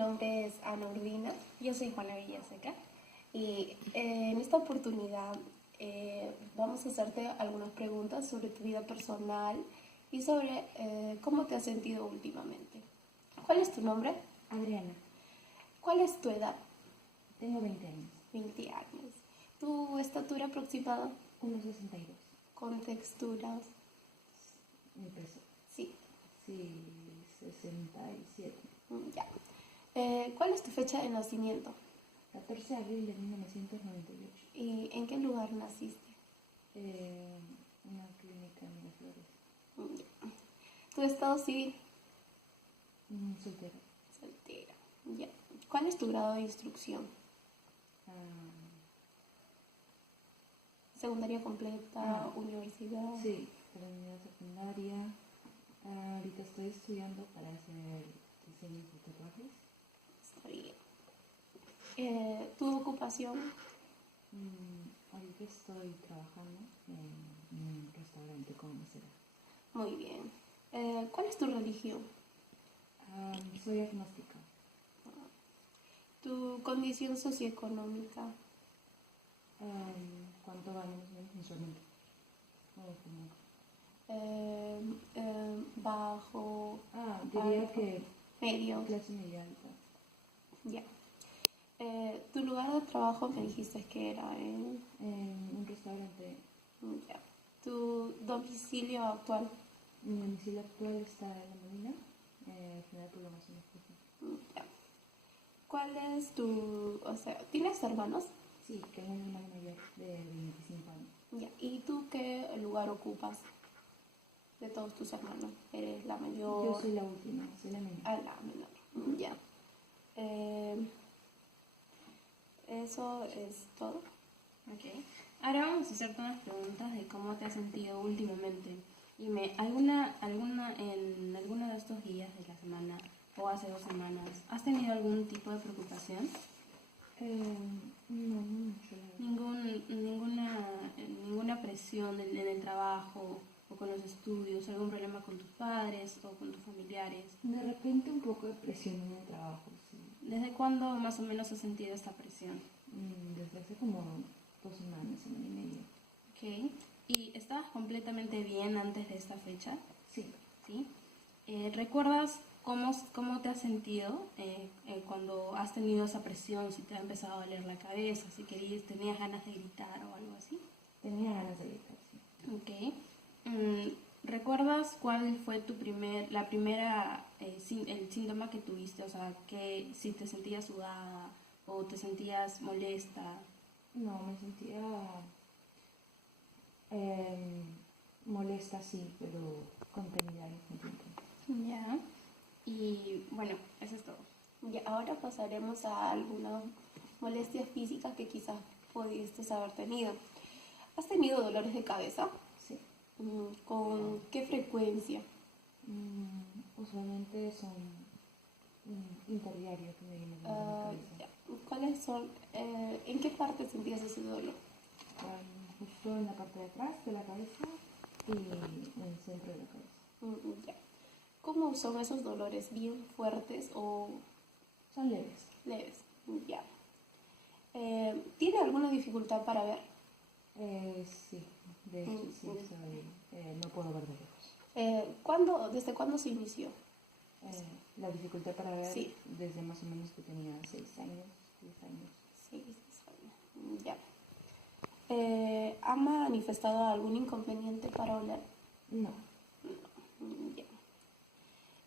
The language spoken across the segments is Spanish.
nombre es Ana Urbina. Yo soy Juana Villaseca. Y en esta oportunidad vamos a hacerte algunas preguntas sobre tu vida personal y sobre cómo te has sentido últimamente. ¿Cuál es tu nombre? Adriana. ¿Cuál es tu edad? Tengo 20 años. 20 años. ¿Tu estatura aproximada? 1,62. ¿Con texturas? Mi peso. Sí. Sí, 67. Ya. ¿Cuál es tu fecha de nacimiento? 14 de abril de 1998. ¿Y en qué lugar naciste? Una clínica en Miraflores. Ya. ¿Tu estado civil? Soltera. Soltera. Ya. ¿Cuál es tu grado de instrucción? ¿Secundaria completa? ¿Universidad? Sí, terminé secundaria. Ahorita estoy estudiando para hacer diseños de tatuajes. Está bien. ¿Tu ocupación? Ahorita estoy trabajando en un restaurante como mesera. Muy bien. ¿Cuál es tu religión? Soy agnóstica. ¿Tu condición socioeconómica? ¿Cuánto ganamos mensualmente? Bajo. Diría alto, que medio. clase media alta. Ya. ¿Tu lugar de trabajo me dijiste que era En un restaurante. Ya. ¿Tu domicilio actual? Mi domicilio actual está en La Molina, General Programación Esposa. Ya. ¿Cuál es tu... ¿tienes hermanos? Sí, tengo un hermano mayor de 25 años. Ya. ¿Y tú qué lugar ocupas de todos tus hermanos? ¿Eres la mayor? Yo soy la última, soy la menor. La menor. Ya. Eso es todo. Ok. Ahora vamos a hacerte unas preguntas de cómo te has sentido últimamente. Dime, en alguno de estos días de la semana o hace 2 semanas, ¿has tenido algún tipo de preocupación? No mucho. Ninguna presión en el trabajo o con los estudios, algún problema con tus padres o con tus familiares. De repente un poco de presión en el trabajo, sí. ¿Desde cuándo más o menos has sentido esta presión? Desde hace como 2 semanas, semana y media. Ok. ¿Y estabas completamente bien antes de esta fecha? Sí. ¿Sí? ¿Recuerdas cómo te has sentido cuando has tenido esa presión? Si te ha empezado a doler la cabeza, si tenías ganas de gritar o algo así. Tenía ganas de gritar, sí. Ok. ¿Recuerdas cuál fue el síntoma que tuviste? O sea, que si te sentías sudada o te sentías molesta. No, me sentía molesta, sí, pero contenida al mismo tiempo. Ya. Y bueno, eso es todo. Y ahora pasaremos a algunas molestias físicas que quizás pudiste haber tenido. ¿Has tenido dolores de cabeza? Sí. ¿Con qué frecuencia? Usualmente son interdiarios que me vienen de la cabeza. ¿Cuáles son? ¿En qué parte sentías ese dolor? Justo en la parte de atrás de la cabeza y en el centro de la cabeza. Ya. ¿Cómo son esos dolores? ¿Bien fuertes o Son leves? leves? Ya. ¿Tiene alguna dificultad para ver? Sí, de hecho sí, no puedo ver de lejos. ¿Desde cuándo se inició? La dificultad para ver, Sí. desde más o menos que tenía 6 años, 10 años. 6 años. Ya. ¿Ha manifestado algún inconveniente para oler? No. Ya.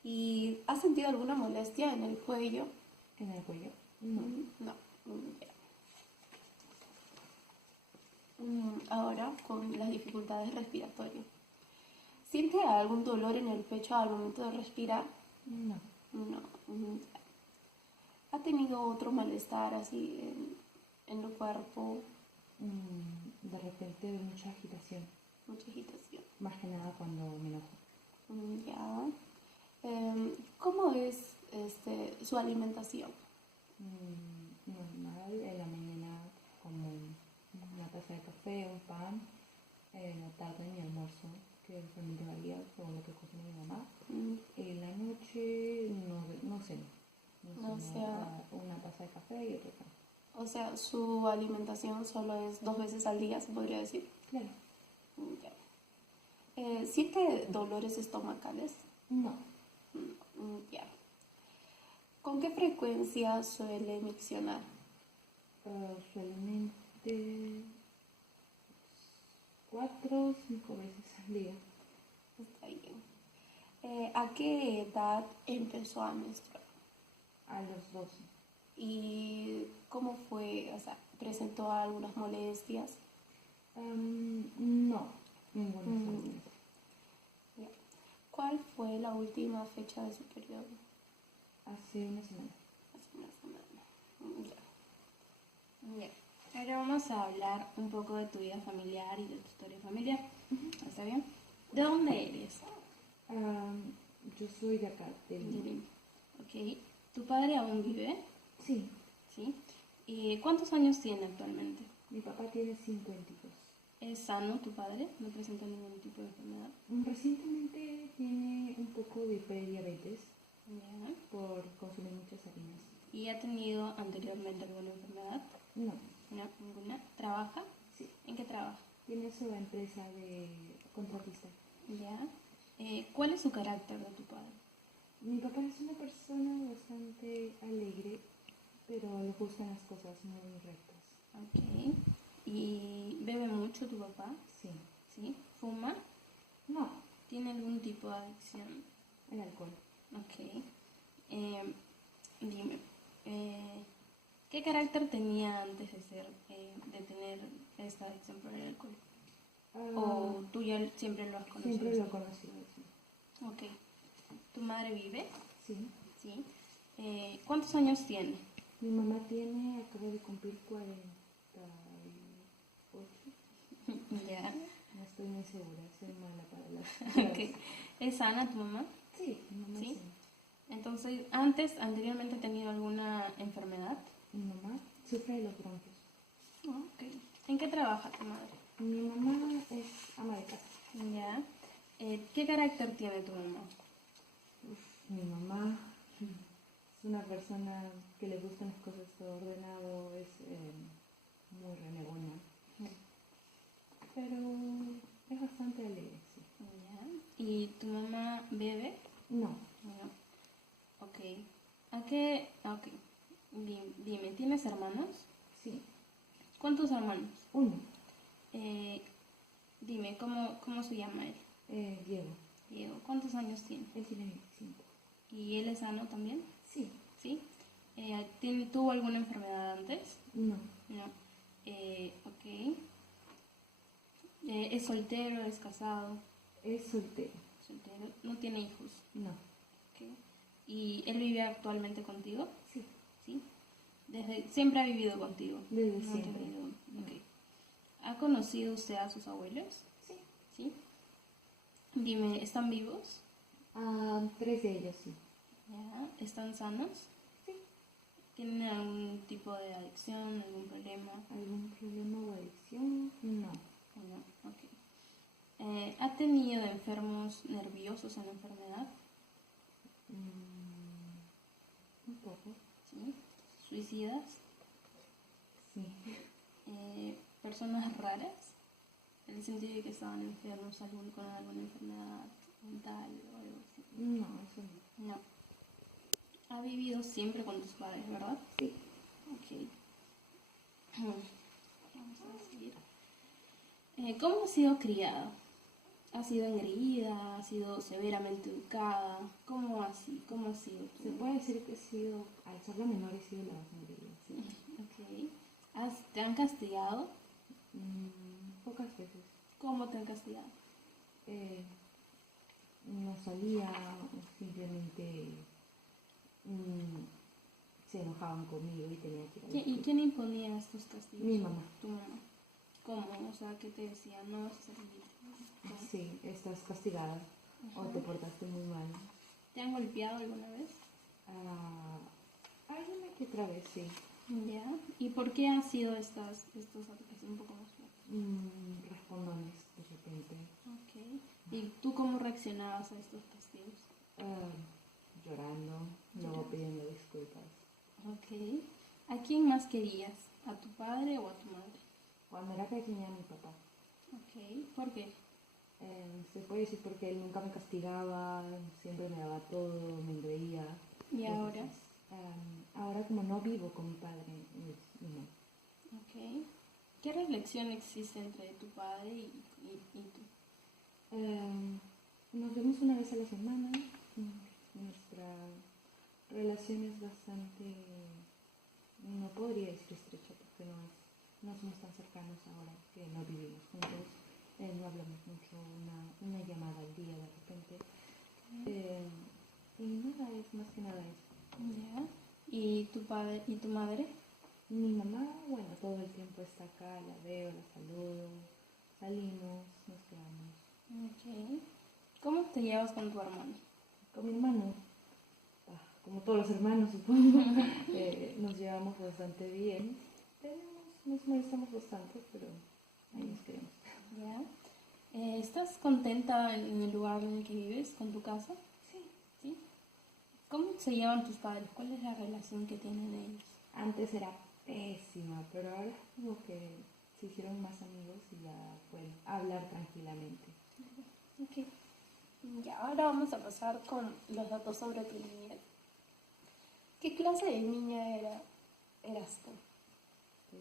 ¿Y ha sentido alguna molestia en el cuello? ¿En el cuello? No. No. Ya. Ahora, con las dificultades respiratorias. ¿Siente algún dolor en el pecho al momento de respirar? No. No. Ya. ¿Ha tenido otro malestar así en el cuerpo? De repente mucha agitación, Mucha agitación. más que nada cuando me enojo. Ya. ¿Cómo es su alimentación? Normal, en la mañana como una taza de café, un pan, en la tarde mi almuerzo, que usualmente varía con lo que cocina mi mamá. En la noche no sé. No como sea, una taza de café y otro pan. o sea, su alimentación solo es 2 veces al día, se podría decir. Claro. Ya. ¿Siente dolores estomacales? No, Ya. ¿Con qué frecuencia suele miccionar? usualmente 4 o 5 veces al día. Está bien. ¿A qué edad empezó a menstruar? A los 12. ¿Y cómo fue? O sea, ¿presentó algunas molestias? No, ninguna Mm, ya. ¿Cuál fue la última fecha de su periodo? Hace una semana. Hace una semana. Ya. Ya. Ahora vamos a hablar un poco de tu vida familiar y de tu historia familiar. ¿Está bien? ¿De dónde eres? Yo soy de acá, de De Lima. Lima. Ok. ¿Tu padre aún vive? Sí, ¿Sí? ¿Y cuántos años tiene actualmente? mi papá tiene 52. ¿Es sano tu padre? ¿No presenta ningún tipo de enfermedad? Recientemente tiene un poco de prediabetes Ya. por consumir muchas harinas. ¿Y ha tenido anteriormente alguna enfermedad? No, No, ninguna. ¿Trabaja? sí, ¿En qué trabaja? tiene su empresa de contratista. Ya. ¿Cuál es su carácter de tu padre? Mi papá es una persona bastante alegre, pero le gustan las cosas muy rectas. Ok. ¿Y bebe mucho tu papá? Sí. ¿Sí? ¿Fuma? No, ¿Tiene algún tipo de adicción? el alcohol. Ok. Dime, ¿qué carácter tenía antes de tener esta adicción por el alcohol? ¿O tú ya siempre lo has conocido? Siempre lo he conocido, sí. Ok. ¿Tu madre vive? Sí. Sí. ¿Cuántos años tiene? Mi mamá acaba de cumplir 48. Ya. No estoy muy segura, soy mala para las Ok. ¿Es sana tu mamá? Sí, mi mamá ¿Sí? sí. Entonces, ¿anteriormente ha tenido alguna enfermedad? Mi mamá sufre de los bronquios. Ok. ¿En qué trabaja tu madre? Mi mamá es ama de casa. Ya. ¿Qué carácter tiene tu mamá? Mi mamá es una persona que le gustan las cosas todo ordenado, es muy renegona, pero es bastante alegre, sí. Ya. ¿Y tu mamá bebe? No, No. Ok. ¿A qué? Ok. Dime, ¿tienes hermanos? sí, ¿Cuántos hermanos? uno, Eh, Dime, ¿cómo se llama él? Diego, Diego. ¿Cuántos años tiene? él tiene 25. ¿Y él es sano también? Sí, ¿Sí? ¿Tuvo alguna enfermedad antes? no, No. Ok. ¿Es soltero? ¿Es casado? es soltero, Soltero. ¿No tiene hijos? no, Ok. ¿Y él vive actualmente contigo? sí, ¿Sí? Siempre ha vivido contigo. desde No ha siempre. tenido- ok. ¿Ha conocido usted a sus abuelos? Sí. ¿Sí? Dime, ¿están vivos? 3 de ellos, sí. ¿Ya? ¿Están sanos? Sí. ¿Tienen algún tipo de adicción, algún problema? ¿Algún problema o adicción? No. No, ok. ¿Ha tenido enfermos nerviosos en la enfermedad? Un poco, ¿Sí? ¿Suicidas? sí. ¿Personas raras? En el sentido de que estaban enfermos con alguna enfermedad mental o algo así. No, eso no. No. ¿Ha vivido siempre con tus padres, verdad? Sí. Ok. Vamos a seguir. ¿Cómo ha sido criada? ¿Ha sido engreída? ¿Ha sido severamente educada? ¿Cómo ha sido Se tu... puede decir que he sido, al ser la menor, he sido la más engreída, sí. Ok. ¿Te han castigado? Pocas veces. ¿Cómo te han castigado? No salía, simplemente se enojaban conmigo y tenía que ir a la ¿Y escuela. quién imponía estos castigos? Mi mamá. Tu mamá. ¿Cómo? O sea, ¿qué te decía? No vas a salir. ¿Cómo? Sí, estás castigada o te portaste muy mal. ¿Te han golpeado alguna vez? Hay una que otra vez, sí. Ya. ¿Y por qué han sido estos ataques un poco más fuertes? Respondones de repente. Ok. ¿Y tú cómo reaccionabas a estos castigos? Llorando, luego pidiendo disculpas. Ok. ¿A quién más querías? ¿A tu padre o a tu madre? Cuando era pequeña, mi papá. Ok. ¿Por qué? Se puede decir porque él nunca me castigaba, siempre me daba todo, me engreía. ¿Y ahora? Ahora como no vivo con mi padre, no. Ok. ¿Qué reflexión existe entre tu padre y tú? Nos vemos una vez a la semana. Nuestra relación es bastante, no podría decir estrecha porque no somos tan cercanos ahora que no vivimos juntos. No hablamos mucho, una llamada al día de repente. Y nada, es más que nada eso. Ya. ¿Y tu padre y tu madre? Mi mamá, bueno, todo el tiempo está acá, la veo, la saludo, salimos, nos quedamos. Ok. ¿Cómo te llevas con tu hermano? Con mi hermano, como todos los hermanos supongo, nos llevamos bastante bien. Nos molestamos bastante, pero ahí nos queremos. Ya. ¿Estás contenta en el lugar en el que vives, con tu casa? Sí. ¿Sí? ¿Cómo se llevan tus padres? ¿Cuál es la relación que tienen ellos? Antes era pésima, pero ahora como que se hicieron más amigos y ya pueden hablar tranquilamente. Ok. Ya, ahora vamos a pasar con los datos sobre tu niñez. ¿Qué clase de niña eras tú?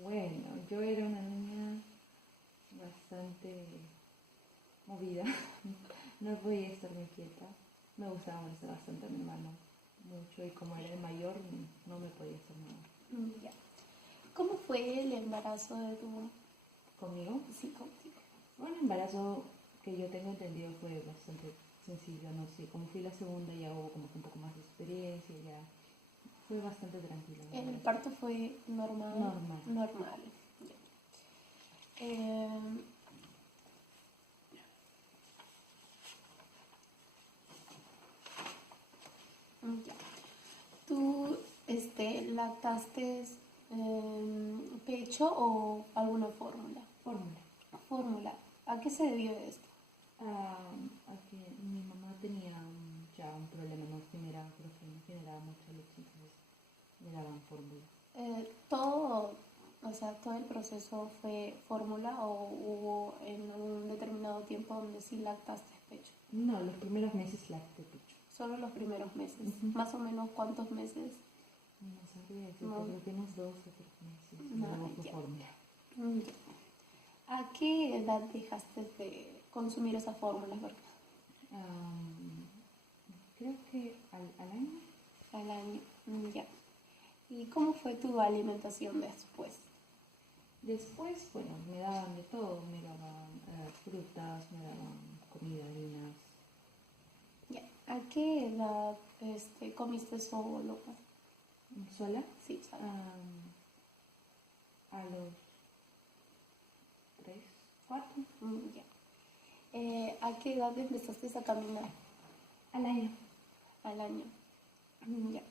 Bueno, yo era una niña bastante movida, no podía estar muy quieta, me gustaba molestar bastante a mi hermano, mucho, y como era el mayor, no me podía hacer nada. Ya. ¿Cómo fue el embarazo de tu... ¿Conmigo? Sí, contigo. Bueno, el embarazo que yo tengo entendido fue bastante sencillo, no sé, como fui la segunda ya hubo como que un poco más de experiencia, ya fue bastante tranquilo. ¿El parto fue normal? Normal. Normal. Ya. Ya. ¿Tú lactaste pecho o alguna fórmula? Fórmula. Fórmula. ¿A qué se debió esto? A que mi mamá tenía ya un problema, no generaba, creo que no generaba mucha leche, entonces me daban fórmula. ¿Todo el proceso fue fórmula o hubo en un determinado tiempo donde sí lactaste pecho? No, los primeros meses lacté pecho. Solo los primeros meses. Ujú. Más o menos cuántos meses. No sabría decirte, No. creo que unos 2 o 3 meses. Y No, luego fue ya. fórmula. Ya. ¿A qué edad dejaste de consumir esa fórmula? Porque Creo que al año. al año. Ya. ¿Y cómo fue tu alimentación después? Después, bueno, me daban de todo, me daban frutas, me daban comida, harinas. Ya. ¿A qué edad comiste solo? ¿Sola? Sí, solo. A los 3, 4. Ya. ¿A qué edad empezaste a caminar? Al año. Al año. Ya.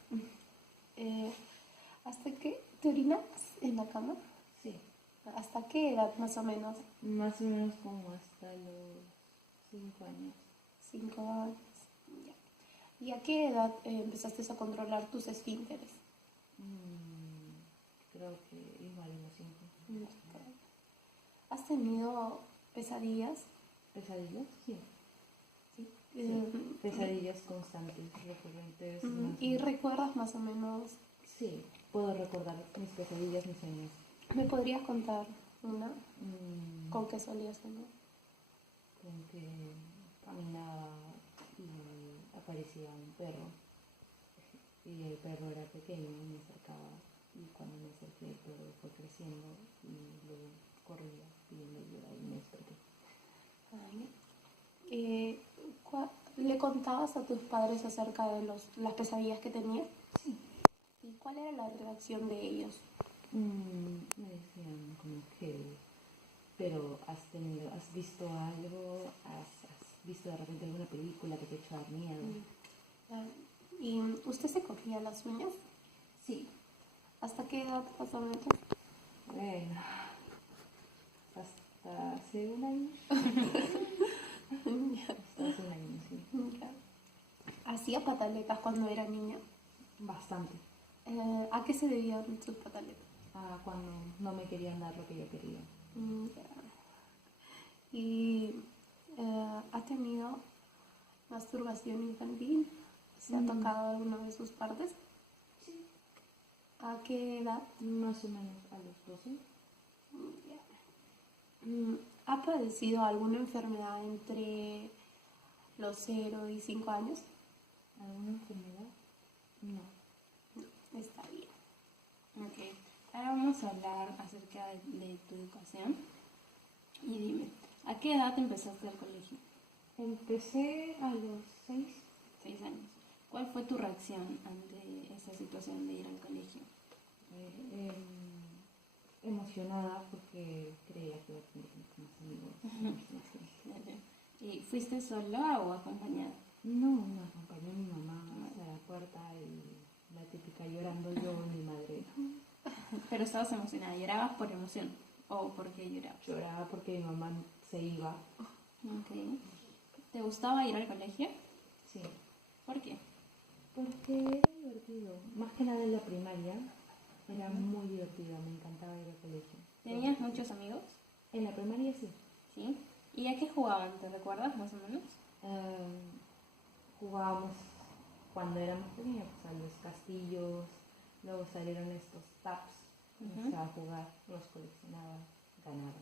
¿Hasta qué te orinas en la cama? Sí. ¿Hasta qué edad más o menos? Más o menos como hasta los 5 años. 5 años. Ya. ¿Y a qué edad empezaste a controlar tus esfínteres? Creo que igual en los 5. ¿Has tenido pesadillas? ¿Pesadillas? Sí. Sí. Pesadillas constantes, recurrentes. ¿Y recuerdas más o menos? Sí, puedo recordar mis pesadillas, mis sueños. ¿Me podrías contar una? ¿Con qué solías soñar? Con que caminaba y aparecía un perro. Y el perro era pequeño y me acercaba. Y cuando me acerqué, el perro fue creciendo y luego corría pidiendo ayuda y me desperté. ¿Le contabas a tus padres acerca de las pesadillas que tenías? Sí. ¿Y cuál era la reacción de ellos? Me decían como que, pero has visto algo, has visto de repente alguna película que te ha hecho dar miedo. ¿Y usted se corría las uñas? Sí. ¿Hasta qué edad más o menos? Bueno, hasta hace un año. Hasta hace un año, sí. Ya. ¿Hacía pataletas cuando era niña? Bastante. ¿A qué se debía su pataleta? Cuando no me querían dar lo que yo quería. Ya. ¿Y has tenido masturbación infantil? ¿Se ha tocado alguna de sus partes? Sí. ¿A qué edad? Más o menos a los 12. Ya. ¿Ha padecido alguna enfermedad entre los 0 y 5 años? ¿Alguna enfermedad? No. No, está bien. Ok, ahora vamos a hablar acerca de tu educación. Y dime, ¿a qué edad empezaste al colegio? Empecé a los 6. 6 años. ¿Cuál fue tu reacción ante esa situación de ir al colegio? Emocionada porque creía que iba a tener más amigos. ¿Y fuiste sola o acompañada? No, me acompañó mi mamá hasta la puerta y la típica llorando yo y mi madre. Pero estabas emocionada, ¿llorabas por emoción o por qué llorabas? Lloraba porque mi mamá se iba. Ok. ¿Te gustaba ir al colegio? Sí. ¿Por qué? Porque era divertido. Más que nada en la primaria era muy divertido, me encantaba ir al colegio. ¿Tenías muchos amigos? En la primaria sí. ¿Sí? ¿Y a qué jugaban? ¿Te recuerdas más o menos? Jugábamos cuando éramos pequeños a los castillos, luego salieron estos taps, empezaba a jugar, los coleccionaba, ganaba.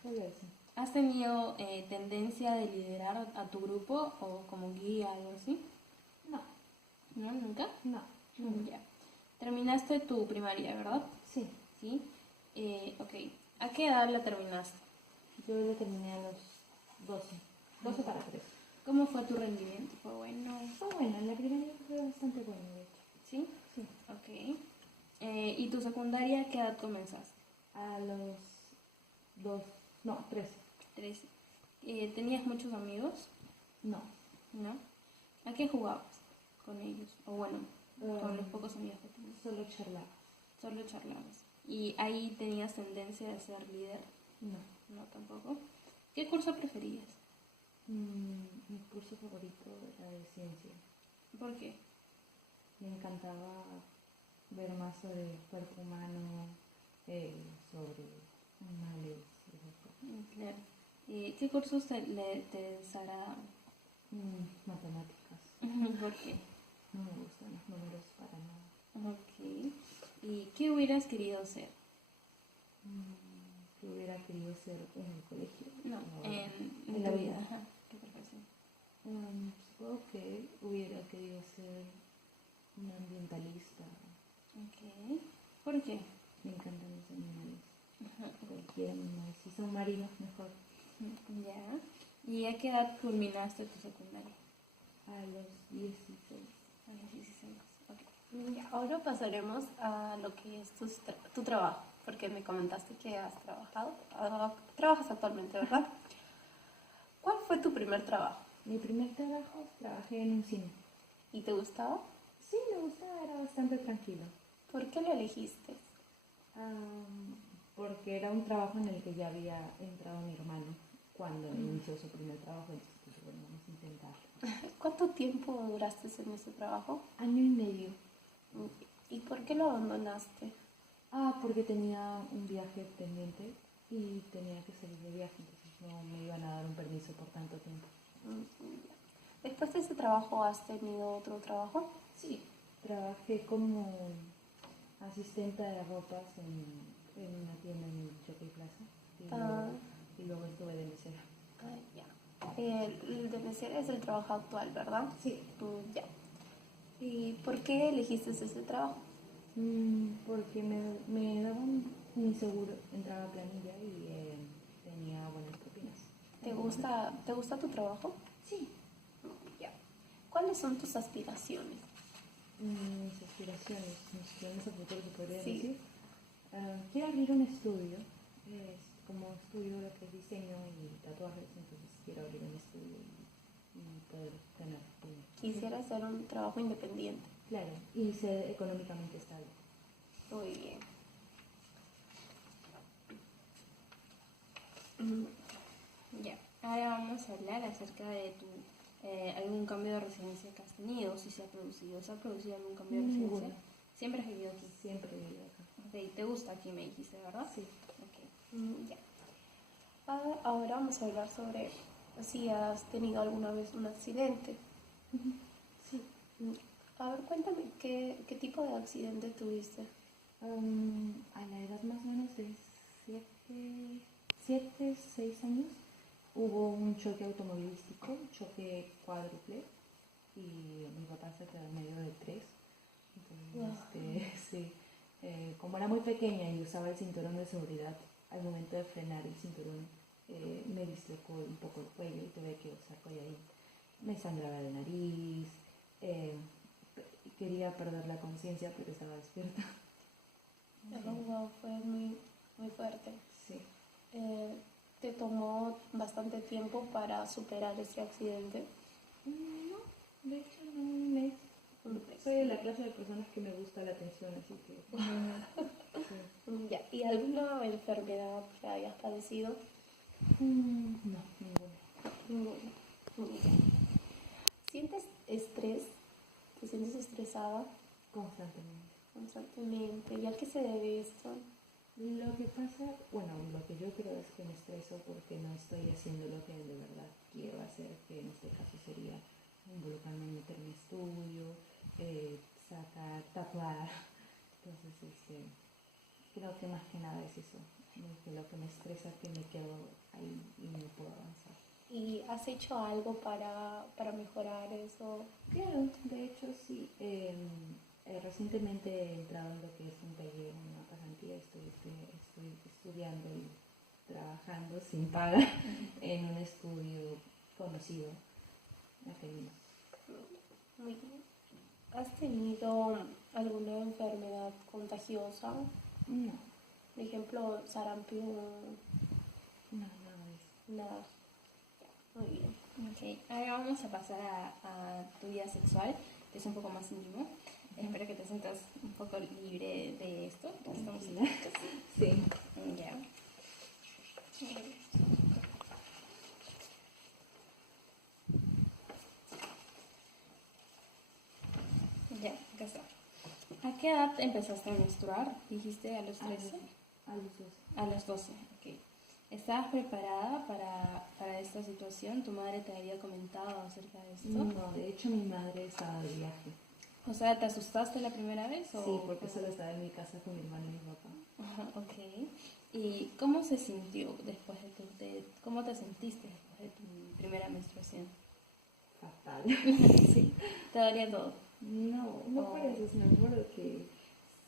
Solo eso. ¿Has tenido tendencia de liderar a tu grupo o como guía, algo así? No. ¿No? ¿Nunca? No. Ya. Terminaste tu primaria, ¿verdad? Sí. Sí. Ok. ¿A qué edad la terminaste? Yo lo terminé a los 12. 12 para 3. ¿Cómo fue tu rendimiento? ¿Fue bueno? Fue bueno, la primaria fue bastante buena, de hecho. ¿Sí? Sí. Ok. ¿Y tu secundaria a qué edad comenzaste? A los 13. 13. ¿Tenías muchos amigos? No. ¿No? ¿A qué jugabas con ellos? O bueno, con los pocos amigos que tenías. Solo charlar. Solo charlabas. ¿Y ahí tenías tendencia de ser líder? No. No, tampoco. ¿Qué curso preferías? Mi curso favorito era de ciencia. ¿Por qué? Me encantaba ver más sobre el cuerpo humano, sobre animales, esas cosas. Claro. ¿Qué cursos te desagradaban? Matemáticas. ¿Por qué? No me gustan los números para nada. Ok. ¿Y qué hubieras querido ser? ¿Qué hubiera querido ser en el colegio? No, en la tu vida. Ajá. ¿Qué profesión? Supongo que hubiera querido ser un ambientalista. Ok. ¿Por qué? Me encantan los animales. Cualquier animal. Si son marinos, mejor. Ya. ¿Y a qué edad culminaste tu secundaria? A los 16. A los 16. Ok. Y ahora pasaremos a lo que es tu trabajo, porque me comentaste que has trabajado, trabajas actualmente, ¿verdad? ¿Cuál fue tu primer trabajo? Mi primer trabajo, trabajé en un cine. ¿Y te gustaba? Sí, me gustaba, era bastante tranquilo. ¿Por qué lo elegiste? Porque era un trabajo en el que ya había entrado mi hermano cuando inició su primer trabajo, entonces dije, bueno, vamos a intentarlo. ¿Cuánto tiempo duraste en ese trabajo? 1 año y medio. ¿Y por qué lo abandonaste? Porque tenía un viaje pendiente y tenía que salir de viaje, entonces no me iban a dar un permiso por tanto tiempo. ¿Después de ese trabajo has tenido otro trabajo? Sí, trabajé como asistente de ropas en una tienda en Jockey Plaza y luego estuve de mesera. Ya. El de mesera es el trabajo actual, ¿verdad? Sí. Ya. ¿Y por qué elegiste ese trabajo? Porque me daban mi seguro, entraba a planilla y tenía buenas propinas. ¿Te gusta tu trabajo? Sí. Ya. ¿Cuáles son tus aspiraciones? Mis aspiraciones, mis planes a futuro, se podría Sí. decir. Quiero abrir un estudio, como estudio lo que es diseño y tatuajes, entonces quiero abrir un estudio y poder ganar dinero. Quisiera hacer un trabajo independiente. Claro, y ser económicamente estable. Muy bien. Ya. Ahora vamos a hablar acerca de tu algún cambio de residencia que has tenido, si se ha producido. ¿Se ha producido algún cambio de Ninguno. residencia? ¿Siempre has vivido aquí? Siempre he vivido acá. Ok, ¿te gusta aquí, me dijiste, verdad? Sí. Ok. Ya. Ahora vamos a hablar sobre si has tenido alguna vez un accidente. Sí. A ver, cuéntame, ¿qué tipo de accidente tuviste? A la edad más o menos de 7, 6 años, hubo un choque automovilístico, un choque cuádruple, y mi papá se quedó en medio de 3. Entonces, sí, como era muy pequeña y usaba el cinturón de seguridad, al momento de frenar el cinturón me dislocó un poco el cuello y tuve que usar collarín. Me sangraba la nariz, quería perder la conciencia, pero estaba despierta. Wow, fue muy, muy fuerte. Sí. ¿Te tomó bastante tiempo para superar ese accidente? No, de hecho no, un mes. Soy de la clase de personas que me gusta la atención, así que... sí. Ya. ¿Y alguna enfermedad que hayas padecido? No, ninguna. Ninguna. Ya. ¿Sientes estrés? ¿Te sientes estresada Constantemente. constantemente? ¿Y a qué se debe esto? Lo que pasa, bueno, lo que yo creo es que me estreso porque no estoy haciendo lo que de verdad quiero hacer, que en este caso sería involucrarme en meter mi estudio, sacar, tatuar. Entonces, creo que más que nada es eso, que lo que me estresa es que me quedo ahí y no puedo avanzar. ¿Y has hecho algo para mejorar eso? Claro, de hecho sí. Recientemente he entrado en lo que es un taller, una pasantía. Estoy estudiando y trabajando sin paga en un estudio conocido acá en Lima. Muy bien. ¿Has tenido alguna enfermedad contagiosa? No, Por ejemplo, sarampión, nada de eso. nada. Muy bien. Ok, ahora vamos a pasar a tu vida sexual, que es un poco más íntimo. Espero que te sientas un poco libre de esto. Estamos Tranquila. Sí. Ya. Ya, acá está. ¿A qué edad empezaste a menstruar? Dijiste a los 13. A los 12. A los 12, ok. ¿Estabas preparada para esta situación? ¿Tu madre te había comentado acerca de esto? No, de hecho mi madre estaba de viaje. O sea, ¿te asustaste la primera vez? Sí, porque solo estaba en mi casa con mi hermano y mi papá. Ajá, ok. ¿Y cómo se sintió después cómo te sentiste después de tu primera menstruación? Fatal. Sí. ¿Te dolía todo? No por eso, sino porque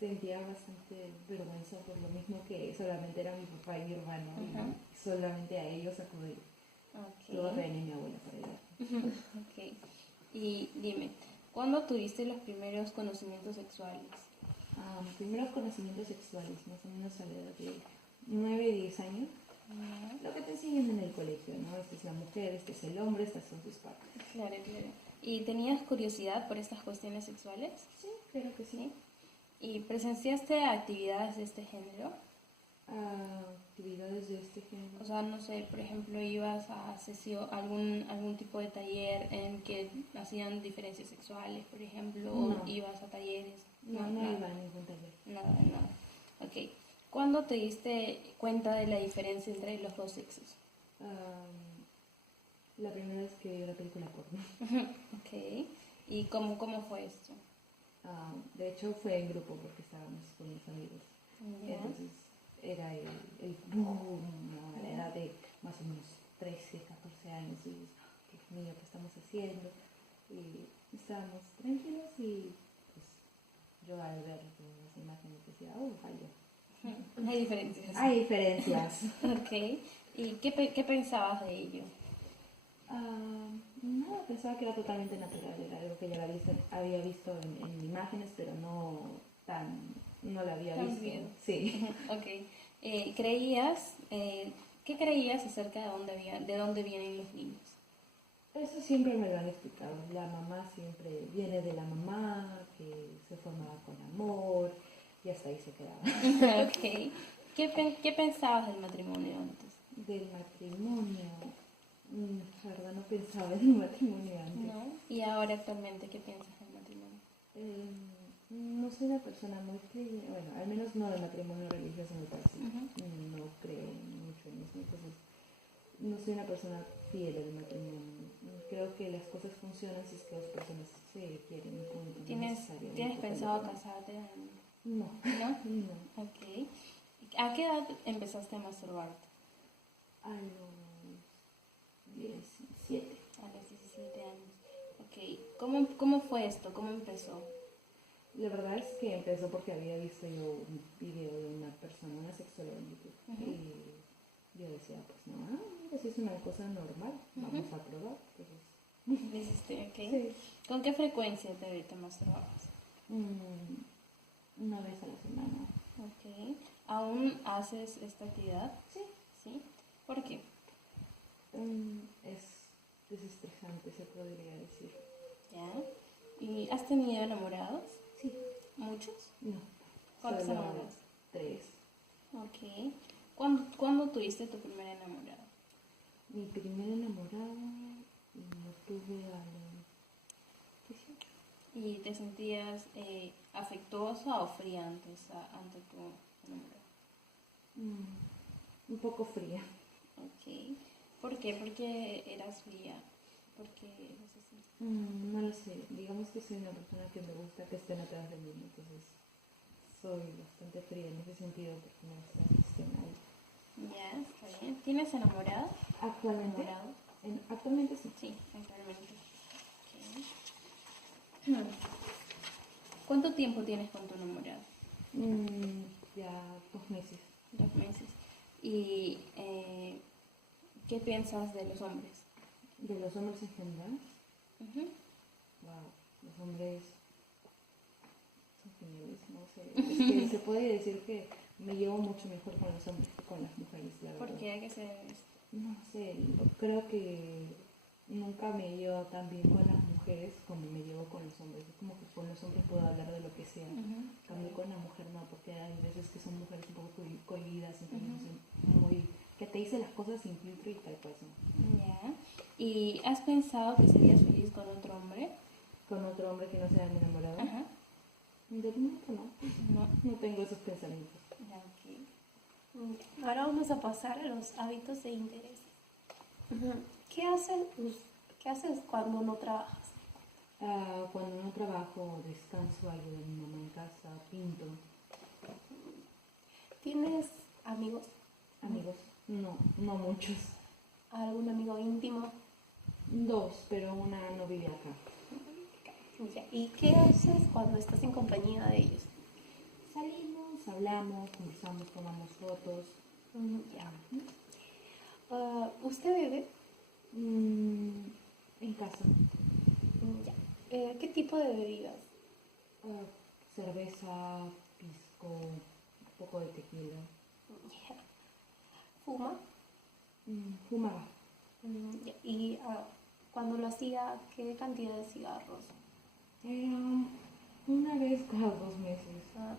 sentía bastante vergüenza por lo mismo que solamente era mi papá y mi hermano. Ajá. Y solamente a ellos acudí. Luego Ok. venía mi abuela para ayudar. Ok. Y dime, ¿cuándo tuviste los primeros conocimientos sexuales? Primeros conocimientos sexuales, más o menos a la edad de 9, 10 años. Lo que te enseñan en el colegio, ¿no? Esta es la mujer, este es el hombre, estas son sus partes. Claro, claro. ¿Y tenías curiosidad por estas cuestiones sexuales? Sí, creo que sí. ¿Y presenciaste actividades de este género? Actividades de este género. O sea, no sé, por ejemplo, ibas a algún tipo de taller en que hacían diferencias sexuales, por ejemplo, No. o ibas a talleres. No nada, iba a ningún taller. nada, de nada. Ok. ¿Cuándo te diste cuenta de la diferencia entre los dos sexos? La primera vez que vi una película porno. Ok. ¿Y cómo fue esto? De hecho fue en grupo porque estábamos con mis amigos. Ya. Entonces era el boom, ¿no? Era de más o menos 13, 14 años y Dios mío, ¿qué estamos haciendo? Y estábamos tranquilos y pues yo al ver las imágenes decía, fallo. Hay diferencias. Hay diferencias. Ok. ¿Y qué pensabas de ello? No, pensaba que era totalmente natural, era algo que ya había visto en imágenes, pero no la había Tan visto. bien. Sí. Ok. ¿Qué creías acerca de dónde vienen los niños? Eso siempre me lo han explicado. La mamá siempre viene de la mamá, que se formaba con amor, y hasta ahí se quedaba. Ok. ¿Qué pensabas del matrimonio antes? Del matrimonio, La verdad no pensaba en un matrimonio antes. ¿No? ¿Y ahora actualmente qué piensas del matrimonio? No soy una persona muy creyente, bueno, al menos no del matrimonio religioso me parece. No creo mucho en eso, entonces no soy una persona fiel al matrimonio. Creo que las cosas funcionan si es que dos personas se quieren y punto. ¿Tienes pensado casarte? No. ¿No? No. Ok. ¿A qué edad empezaste a masturbarte? A los 17. A los 17 años. Ok. ¿Cómo fue esto? ¿Cómo empezó? La verdad es que empezó porque había visto yo un video de una persona, una sexóloga en YouTube. Y yo decía, pues no, pues es una cosa normal, vamos a probar. Entonces, ¿Dijiste? Ok. sí. ¿Con qué frecuencia te masturbabas? Una vez a la semana. Ok. ¿Aún haces esta actividad? Sí. ¿Sí? ¿Por qué? Es desestresante, se podría decir. ¿Ya? ¿Y has tenido enamorados? Sí. ¿Muchos? No. ¿Cuántos Solo enamorados? 3. Ok. ¿Cuándo tuviste tu primer enamorado? Mi primer enamorado lo tuve a los 18. ¿Y te sentías afectuosa o fría ante tu enamorado? Un poco fría. Ok. ¿Por qué? ¿Por qué eras fría? ¿Por qué eras así? No lo sé. Digamos que soy una persona que me gusta que estén atrás de mí, entonces soy bastante fría en ese sentido porque me gusta que estén ahí. Ya, está bien. ¿Tienes enamorado? ¿Actualmente? ¿Enamorado? Actualmente sí. Sí, actualmente. Ok. ¿Cuánto tiempo tienes con tu enamorado? Ya 2 meses. 2 meses. ¿Y qué piensas de los hombres? ¿De los hombres en general? Wow, los hombres son geniales, no sé. Es que se puede decir que me llevo mucho mejor con los hombres que con las mujeres, la verdad. ¿Por qué? ¿A qué se debe esto? No sé, creo que nunca me llevo tan bien con las mujeres como me llevo con los hombres. Es como que con los hombres puedo hablar de lo que sea. Cambio con la mujer no, porque hay veces que son mujeres un poco cohibidas, entonces muy que te dicen las cosas sin filtro y tal cosa. Ya. ¿Y has pensado que serías feliz con otro hombre? ¿Con otro hombre que no sea mi enamorado? Ajá. De momento no. No. No tengo esos pensamientos. Ya, ok. Ahora vamos a pasar a los hábitos e intereses. ¿Qué haces cuando no trabajas? Cuando no trabajo, descanso, ayudo a mi mamá en casa, pinto. ¿Tienes amigos? Amigos, no muchos. ¿Algún amigo íntimo? 2, pero una no vive acá. Ya. ¿Y qué haces cuando estás en compañía de ellos? Salimos, hablamos, conversamos, tomamos fotos. Ya. ¿Usted bebe? En casa. Ya. ¿Qué tipo de bebidas? Cerveza, pisco, un poco de tequila. Ya. ¿Fuma? Fumaba. Ya. ¿Y cuando lo hacía, qué cantidad de cigarros? Una vez cada 2 meses. Ya.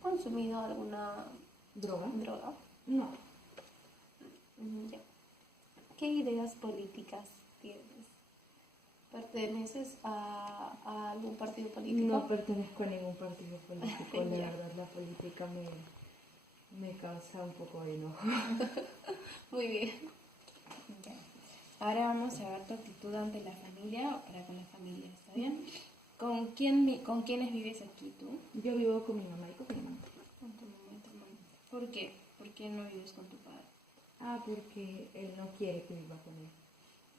¿Consumido alguna ¿Droga? droga? No. Ya. ¿Qué ideas políticas tienes? ¿Perteneces a algún partido político? No pertenezco a ningún partido político. La Ya. verdad, la política me causa un poco de enojo. Muy bien. Ya. Ahora vamos a ver tu actitud ante la familia o para con la familia, ¿está bien? ¿Con quiénes vives aquí tú? Yo vivo con mi mamá y con mi hermano. Con tu mamá y tu hermano. ¿Por qué? ¿Por qué no vives con tu padre? Porque él no quiere que viva con él.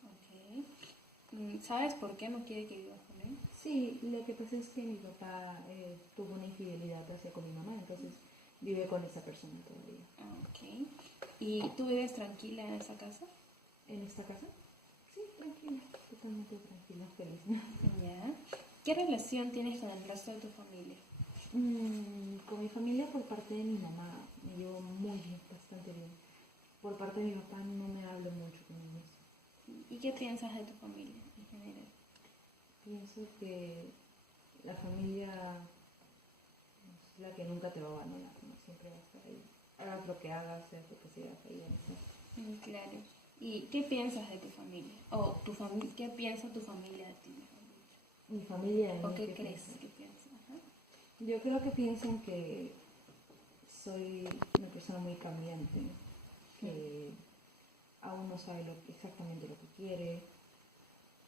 Ok. ¿Sabes por qué no quiere que vivas con él? Sí, lo que pasa es que mi papá tuvo una infidelidad hacia con mi mamá, entonces vive con esa persona todavía. Ok. ¿Y tú vives tranquila en esa casa? ¿En esta casa? Sí, tranquila, totalmente tranquila, feliz. Ya. ¿Qué relación tienes con el resto de tu familia? Con mi familia por parte de mi mamá me llevo muy bien, bastante bien. Por parte de mi papá no me hablo mucho con ellos. ¿Y qué piensas de tu familia en general? Pienso que la familia es la que nunca te va a abandonar, ¿no? Siempre va a estar ahí. Hagas lo que hagas, seas lo que seas, ahí van a estar. Claro. ¿Y qué piensas de tu familia? O ¿qué piensa tu familia de ti, mejor dicho? Mi familia... ¿O qué ¿qué crees piensa? que piensa? Ajá. Yo creo que piensan que soy una persona muy cambiante, que aún no sabe exactamente lo que quiere,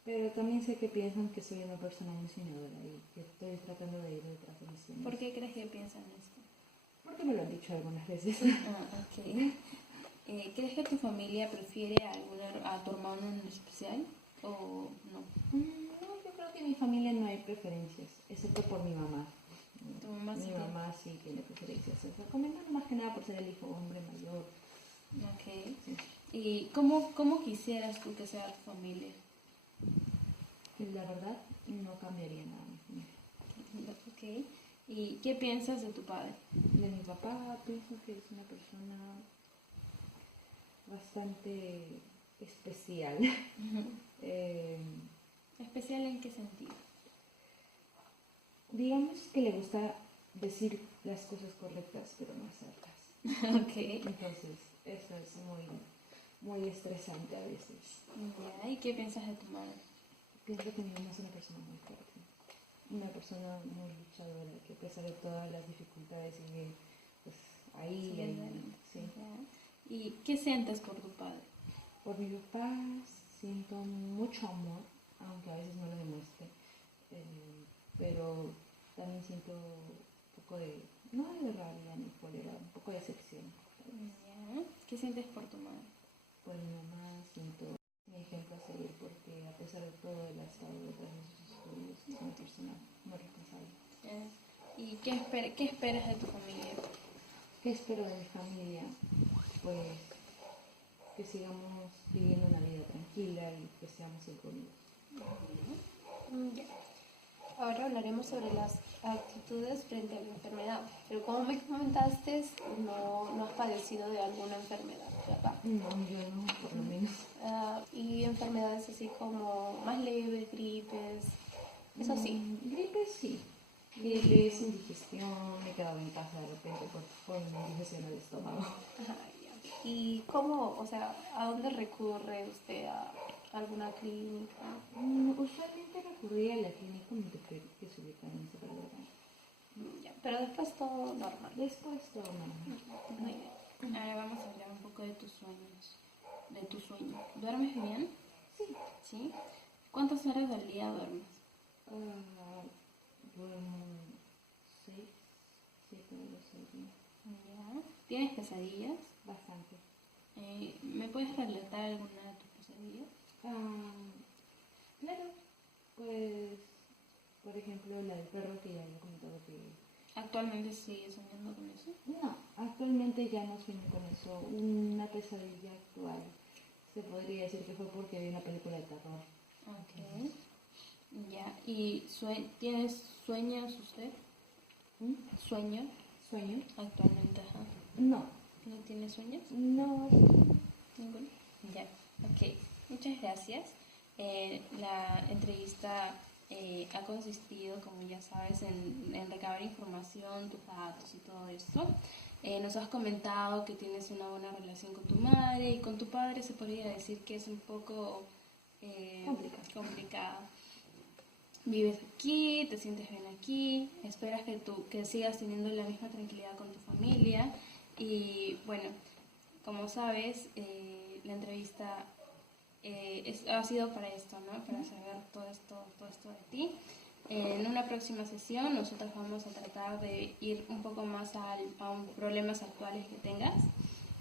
pero también sé que piensan que soy una persona muy soñadora y que estoy tratando de ir detrás de mis sueños. ¿Por qué crees que piensan esto? Porque me lo han dicho algunas veces. Ok. ¿Crees que tu familia prefiere a tu hermano en especial o no? No, yo creo que en mi familia no hay preferencias, excepto por mi mamá. ¿Tu mamá sí Mi tiene? mamá sí tiene preferencias. O sea, comentando más que nada por ser el hijo hombre mayor. Ok. Sí. ¿Y cómo quisieras tú que sea tu familia? Y la verdad, no cambiaría nada mi familia. Ok. ¿Y qué piensas de tu padre? De mi papá pienso que es una persona bastante especial. ¿Especial en qué sentido? Digamos que le gusta decir las cosas correctas, pero no hacerlas. Ok. Entonces, eso es muy estresante a veces. Ya, ¿y qué piensas de tu madre? Pienso que mi mamá es una persona muy fuerte, una persona muy luchadora, que a pesar de todas las dificultades sigue pues, ahí. Siguiendo ahí, adelante. sí. Ya. ¿Y qué sientes por tu padre? Por mi papá siento mucho amor, aunque a veces no lo demuestre, pero también siento un poco de, no de rabia ni cólera, un poco de decepción. Ya. ¿Qué sientes por tu madre? Por mi mamá siento mi ejemplo a seguir porque a pesar de todo él ha estado detrás de sus estudios, es una persona muy responsable. Ya. ¿Y qué esperas de tu familia? ¿Qué espero de mi familia? Pues que sigamos viviendo una vida tranquila y que seamos siempre unidos. Ya. Ahora hablaremos sobre las actitudes frente a la enfermedad. Pero como me comentaste, no has padecido de alguna enfermedad, ¿verdad? No, yo no, por lo menos. Y enfermedades así como más leves, gripes, eso sí. Gripe sí. Gripes, indigestión, me he quedado en casa de repente por una indigestión del estómago. Ajá, ya. ¿Y cómo, o sea, a dónde recurre usted a alguna clínica? Usualmente recurría a la clínica Montepec que se ubica en Iztapalapa. Ya, pero después todo normal. Después todo normal. Muy bien. Ahora vamos a hablar un poco de tus sueños. De tu sueño. ¿Duermes bien? Sí. ¿Sí? ¿Cuántas horas al día duermes? Duermo 6, 7 horas al día. Ya. ¿Tienes pesadillas? Bastante. ¿Me puedes relatar alguna de tus pesadillas? Claro, pues, por ejemplo, la del perro que ya había comentado que... ¿Actualmente sigues soñando con eso? No, actualmente ya no sueño con eso. Una pesadilla actual se podría decir que fue porque vi una película de terror. Ok. Ya. ¿Y tienes sueños usted? ¿Sueño? ¿Sueño? Actualmente, ajá. No. ¿No tiene sueños? No. ¿Ninguno? Ya, ok. Muchas gracias. La entrevista ha consistido, como ya sabes, en recabar información, tus datos y todo esto. Nos has comentado que tienes una buena relación con tu madre y con tu padre se podría decir que es un poco complicado. Vives aquí, te sientes bien aquí, esperas que sigas teniendo la misma tranquilidad con tu familia y bueno, como sabes, la entrevista ha sido para esto, ¿no? Para saber todo esto de ti. En una próxima sesión nosotros vamos a tratar de ir un poco más a problemas actuales que tengas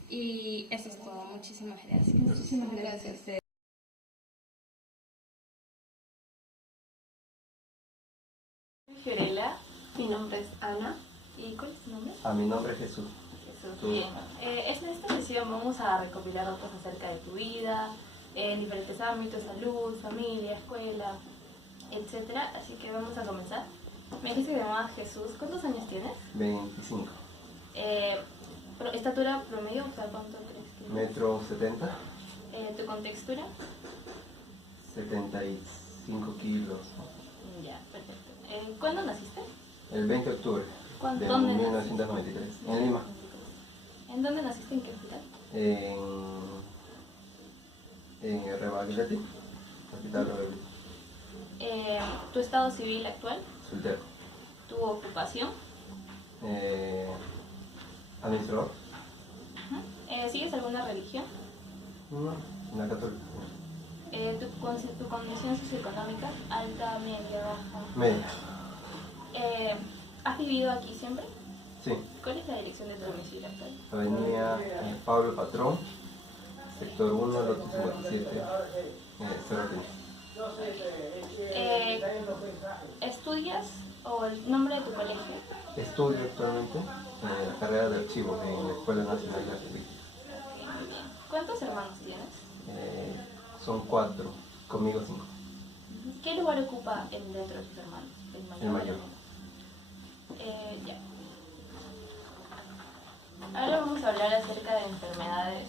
y eso es todo. Muchísimas gracias. Muchísimas gracias a ustedes. Fiorella, mi nombre es Ana. ¿Y cuál es tu nombre? Mi nombre es Jesús. Jesús. Bien. En esta sesión vamos a recopilar datos acerca de tu vida, en diferentes ámbitos, salud, familia, escuela, etcétera. Así que vamos a comenzar. Me dijiste que te llamabas Jesús. ¿Cuántos años tienes? 25. ¿Estatura promedio? O sea, ¿cuánto crees que Metro 70, ¿Tu contextura? 75 kilos. Ya, perfecto. ¿Cuándo naciste? El 20 de octubre de ¿Dónde 1993, en Lima. ¿En dónde naciste? ¿En qué ciudad? En En R. Bagliati, capital de Belén. ¿Tu estado civil actual? Soltero. ¿Tu ocupación? Administrador. ¿Sigues alguna religión? No, una católica. ¿Tu condición socioeconómica? ¿Alta, media, baja? Media. ¿Has vivido aquí siempre? Sí. ¿Cuál es la dirección de tu domicilio actual? Avenida Pablo Patrón, sector 1, lote 57, 015. ¿Estudias o el nombre de tu colegio? Estudio actualmente la carrera de archivos en la Escuela Nacional de Arquitectura. Muy bien. ¿Cuántos hermanos tienes? Son 4, conmigo 5. ¿Qué lugar ocupa dentro de tus hermanos? El mayor. Ya. Ahora vamos a hablar acerca de enfermedades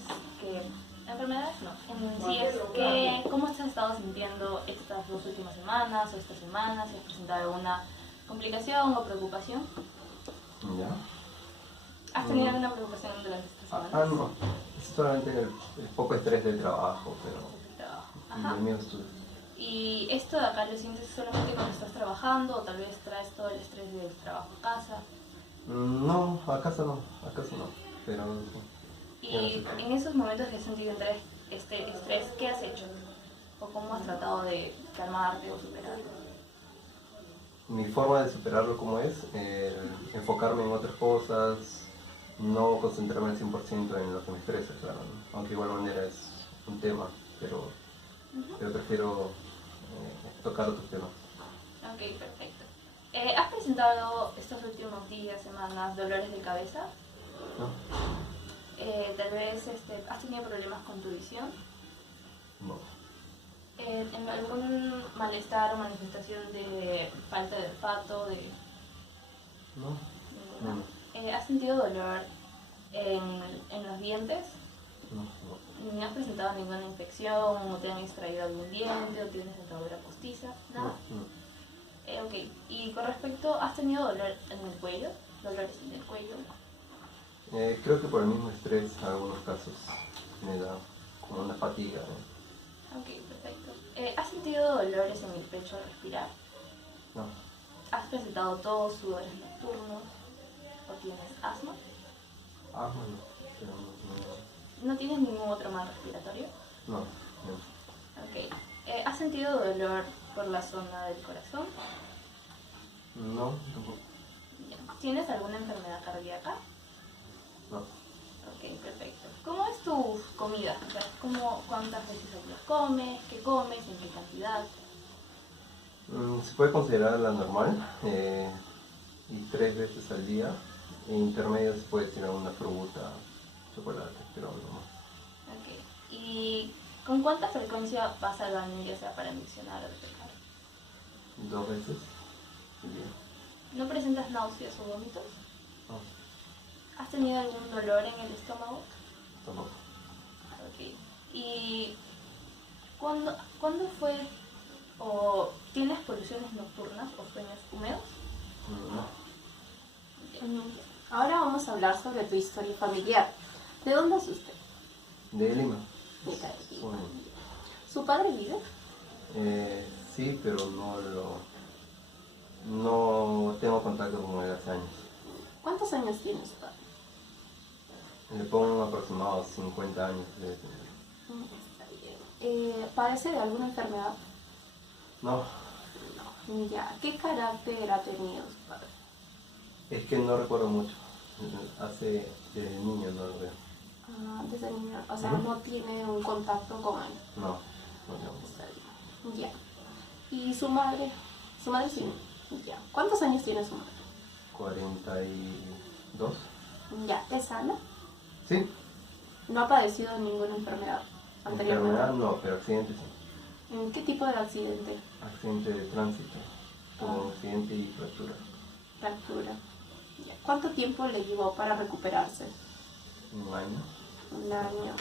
Enfermedades no. En sí es que, ¿cómo te has estado sintiendo estas 2 últimas semanas o estas semanas? ¿Si has presentado alguna complicación o preocupación? ¿Ya? ¿Has tenido alguna preocupación durante estas semanas? No. Es solamente el poco estrés del trabajo, pero... Ajá. Y el mío estudio. ¿Y esto de acá lo sientes solamente cuando estás trabajando o tal vez traes todo el estrés del trabajo a casa? No, a casa no, pero... Y en esos momentos que has sentido este estrés, ¿qué has hecho? ¿O cómo has tratado de calmarte o superarlo? Mi forma de superarlo como es enfocarme en otras cosas, no concentrarme al 100% en lo que me estresa, claro, ¿no? Aunque de igual manera es un tema, pero prefiero tocar otros temas. Ok, perfecto. ¿Has presentado estos últimos días, semanas, dolores de cabeza? ¿No? Tal vez has tenido problemas con tu visión. No. ¿En algún malestar o manifestación de falta de olfato? No. ¿Has sentido dolor en los dientes? No. ¿Ni has presentado ninguna infección o te han extraído algún diente o tienes dentadura postiza? Nada. No. Ok. Y con respecto, ¿has tenido dolor en el cuello? ¿Dolores en el cuello? Creo que por el mismo estrés, en algunos casos, me da como una fatiga, ¿no? Ok, perfecto. ¿Has sentido dolores en el pecho al respirar? No. ¿Has presentado tos, sudores nocturnos? ¿O tienes asma? Bueno, pero ¿No tienes ningún otro mal respiratorio? no. Ok. ¿Has sentido dolor por la zona del corazón? No, tampoco. ¿Tienes alguna enfermedad cardíaca? No. Ok, perfecto. ¿Cómo es tu comida? O sea, ¿cuántas veces al día comes? ¿Qué comes? ¿En qué cantidad? Se puede considerar la normal, y 3 veces al día. En intermedio se puede decir una fruta, chocolate, pero no más. Ok. ¿Y con cuánta frecuencia vas al baño, ya sea para miccionar o defecar? 2 veces al día. ¿No presentas náuseas o vómitos? No, ¿Has tenido algún dolor en el estómago? tampoco. Ok. ¿Y cuándo fue o tienes poluciones nocturnas o sueños húmedos? No. Ahora vamos a hablar sobre tu historia familiar. ¿De dónde es usted? De Lima. De Cali. Bueno, ¿Su padre vive? sí, pero no tengo contacto con él hace años. ¿Cuántos años tiene su padre? Le pongo un aproximado 50 años de tener. Está bien. ¿Padece de alguna enfermedad? No, No. Ya. ¿Qué carácter ha tenido su padre? es que no recuerdo mucho. Desde niño no lo veo. Desde niño. O sea, Ujú. no tiene un contacto con él. No tengo. Está bien. Ya. ¿Y su madre? Su madre sí. Ya. ¿Cuántos años tiene su madre? 42. Ya. ¿Es sana? Sí, ¿No ha padecido ninguna enfermedad anteriormente? enfermedad no, pero accidente sí. ¿En qué tipo de accidente? Accidente de tránsito. Tuvo un accidente y fractura. Fractura. Ya. ¿Cuánto tiempo le llevó para recuperarse? Un año. Un año.